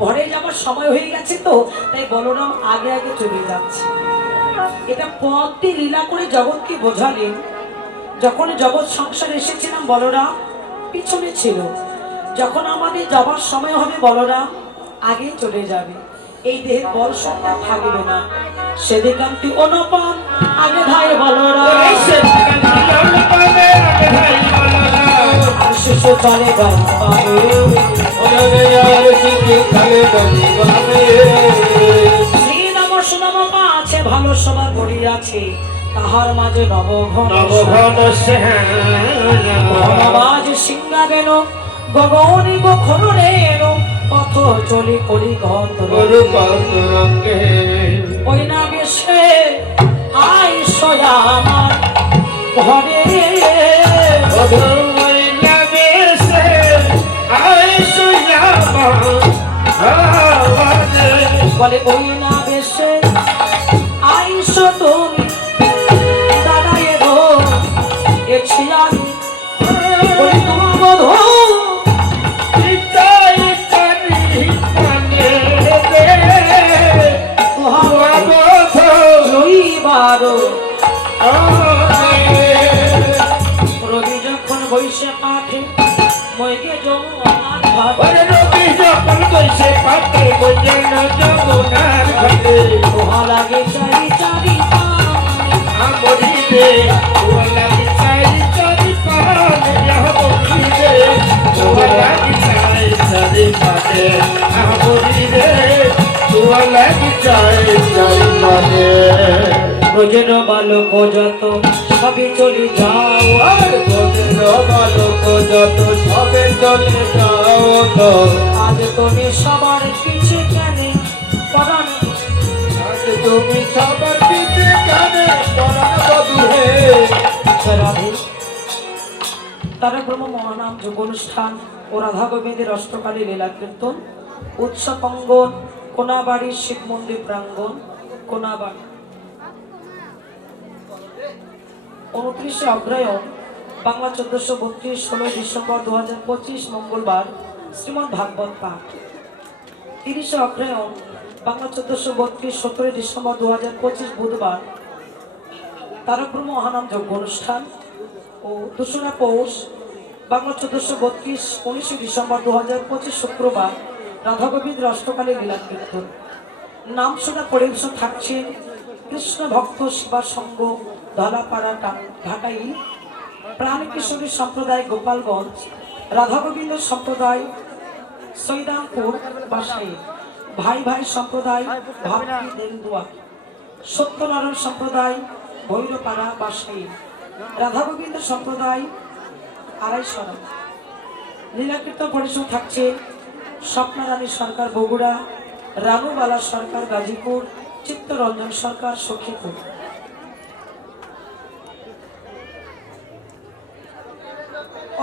ঘরে যাবার সময় হয়ে গেছে তো তাই বলরাম আগে আগে চলে যাচ্ছে। এটা পথে লীলা করে জগৎকে বোঝালেন। যখন জগৎ সংসারে এসেছিলাম বলরাম পিছনে ছিল, যখন আমাদের যাবার সময় হবে বলরাম আগে চলে যাবে, এই দেহের বল শক্তি থাকবে না। সেদিকান্তি অনুপম আগে ধায় বলরাম, শিশু চলে শ্রী নম সুনম আছে ভালো সবার করিয়াছে, তাহার মাঝে নবঘন সিংহা বেন গগনি গখন রেণ, পথ চলি করি ঘর ওই না বেশে আই সয়া আমার ঘরে, বলে ওই না বেশে আইসো তুমি দাঁড়ায় গো এছি আমি, বলি তোমার বধূ রবি যখন বৈশে পাঠে মইকে যমুনার ঘাটে, দোহা লাগে চারি চারি ব্রজের বালক যত সবে চলে যাও, আজ তুমি সবার পিছে কেন পরাণ, তুমি সবার পিছে কেন রাধে। তারা ব্রহ্ম মহানাম যোগ অনুষ্ঠান ও রাধা গোবিন্দের অষ্টকালী লীলা কীর্তন উৎসব অঙ্গন, কোনাবাড়ির শিব মন্দির প্রাঙ্গণ, কোনাবাড়ি 29শে অগ্রহায়ণ বাংলা 1432 16 ডিসেম্বর 2025 মঙ্গলবার শ্রীমদ্ ভাগবত পাঠ। 30শে অগ্রহায়ণ বাংলা 1432 17 ডিসেম্বর 2025 বুধবার তারক ব্রহ্ম মহানাম যজ্ঞ অনুষ্ঠান ও 2রা পৌষ বাংলা 1432 19 ডিসেম্বর 2025 শুক্রবার রাধা গোবিন্দ অষ্টকালী লীলা কীর্তন। নাম শোনা পরিবেশন থাকছেন কৃষ্ণ ভক্ত সেবা সংঘ ধলাপাড়া ঢাকাই প্রাণকিশোরী সম্প্রদায় গোপালগঞ্জ, রাধা গোবিন্দ সম্প্রদায় সৈদামপুর বাসাই, ভাই ভাই সম্প্রদায় ভাবকি দেলদুয়া, সত্যনারায়ণ সম্প্রদায় ভৈরপাড়া বাসাই, রাধা গোবিন্দ সম্প্রদায় আড়াইশরা। লীলাকীর্তন পরিষদ থাকছে স্বপ্নারানী সরকার বগুড়া, রানুবালা সরকার গাজীপুর, চিত্তরঞ্জন সরকার সখীপুর।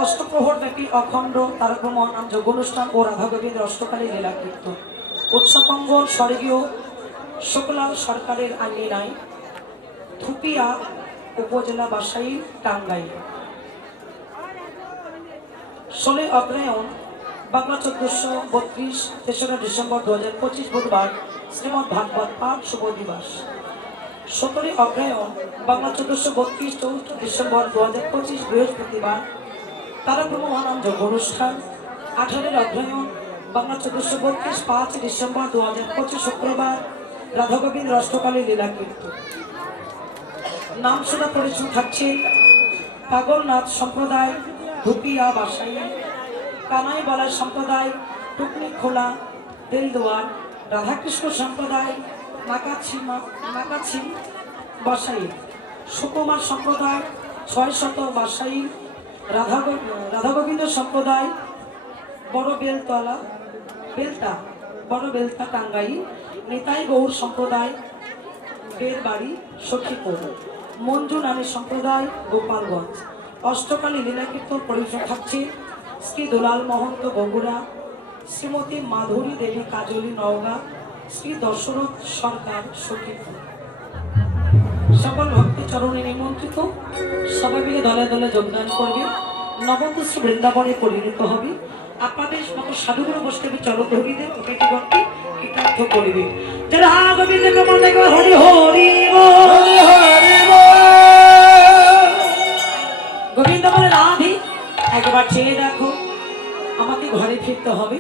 অষ্টপ্রহর ব্যাপী অখণ্ড তারকময় নাম যোগ অনুষ্ঠান ও রাধা গোবিন্দ অষ্টকালী লীলা কীর্তন উৎসবঙ্গন স্বর্গীয় শুক্লাল সরকারের আঙিনায়, থুপিয়া উপজেলা বাসাই টাঙ্গাইল। 16 অগ্রহায়ণ বাংলা 1432 3রা ডিসেম্বর 2025 বুধবার শ্রীমদ্ ভাগবত পাঠ শুভ দিবস। 17 অগ্রহায়ণ বাংলা 1432 4 ডিসেম্বর 2025 বৃহস্পতিবার তারকম মহানাম যোগ অনুষ্ঠান। 18 অগ্রহায়ণ বাংলা 1432 5 ডিসেম্বর 2025 শুক্রবার রাধা গোবিন্দ অষ্টকালী লীলা কীর্তন। নাম শোনা পরিচয় থাকছে পাগলনাথ সম্প্রদায় ধুপিয়া বাসাই, কানাইবালা সম্প্রদায় টুকনি খোলা দেলদুয়ার, রাধাকৃষ্ণ সম্প্রদায় নাকাছি বাসাই, সুকুমার সম্প্রদায় 600 বাসাই, রাধা গোবিন্দ সম্প্রদায় বড় বেলতা টাঙ্গাই, নিতাই গৌর সম্প্রদায় বেরবাড়ি সখীপুর, মঞ্জু নামী সম্প্রদায় গোপালগঞ্জ। অষ্টকালী লীলা কীর্তন পরিবেশন থাকছে শ্রী দুলাল মহন্ত বগুড়া, শ্রীমতী মাধুরী দেবী কাজলী নওগাঁ, শ্রী দশরথ সরকার সখীপুর। সকল ভক্তি চরণে নিমন্ত্রিত, সবাই মিলে দলে দলে যোগদান করবে, নবদস্য বৃন্দাবনে পরিণত হবে। আপনাদের মতো সাধুগুরু বৈষ্ণবী চরণধরীদের কৃতিগণকে কৃতার্থ করবে। যারা গোবিন্দকে মনে করে হরি হরি হরি হরি গোবিন্দ বলে রাধি একবার চেয়ে দেখো, আমাকে ঘরে ফিরতে হবে।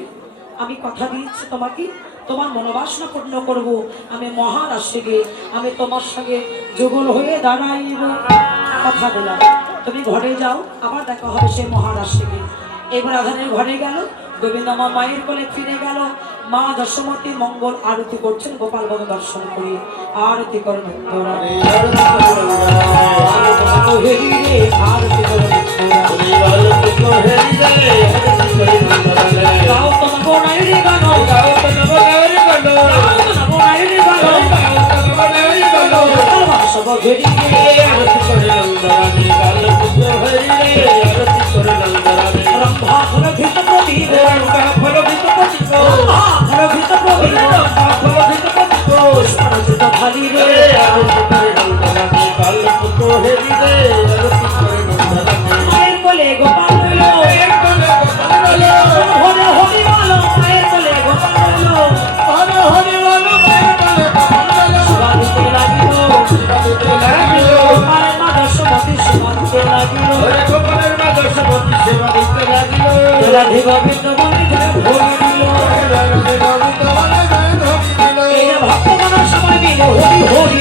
আমি কথা দিচ্ছি তোমাকে, তোমার মনোবাসনা পূর্ণ করব। আমি মহারাষ্ট্রে আমি তোমার সঙ্গে যুগল হয়ে দাঁড়াইব। কথা দিলাম, তুমি ঘরে যাও, আবার দেখা হবে সে মহারাষ্ট্রে। এবার রাধানের ঘরে গেল, গোবিন্দ মা মায়ের কোলে ফিরে গেল। মা দশমতী মঙ্গল আরতি করছেন, গোপালগঞ্জ দর্শন করি আরতি করেন। মায়ের কোলে গোপাল রাধে গোবিন্দ ভক্তগণ সবাই মিলে হরি হরি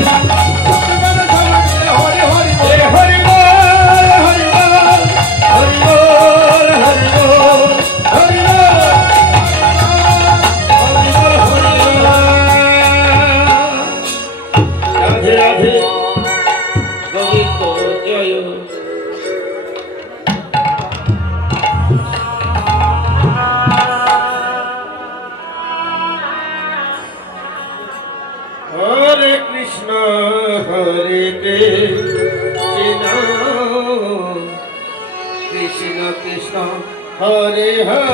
কৃষ্ণ হরে হরে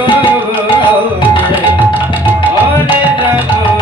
হরে রাম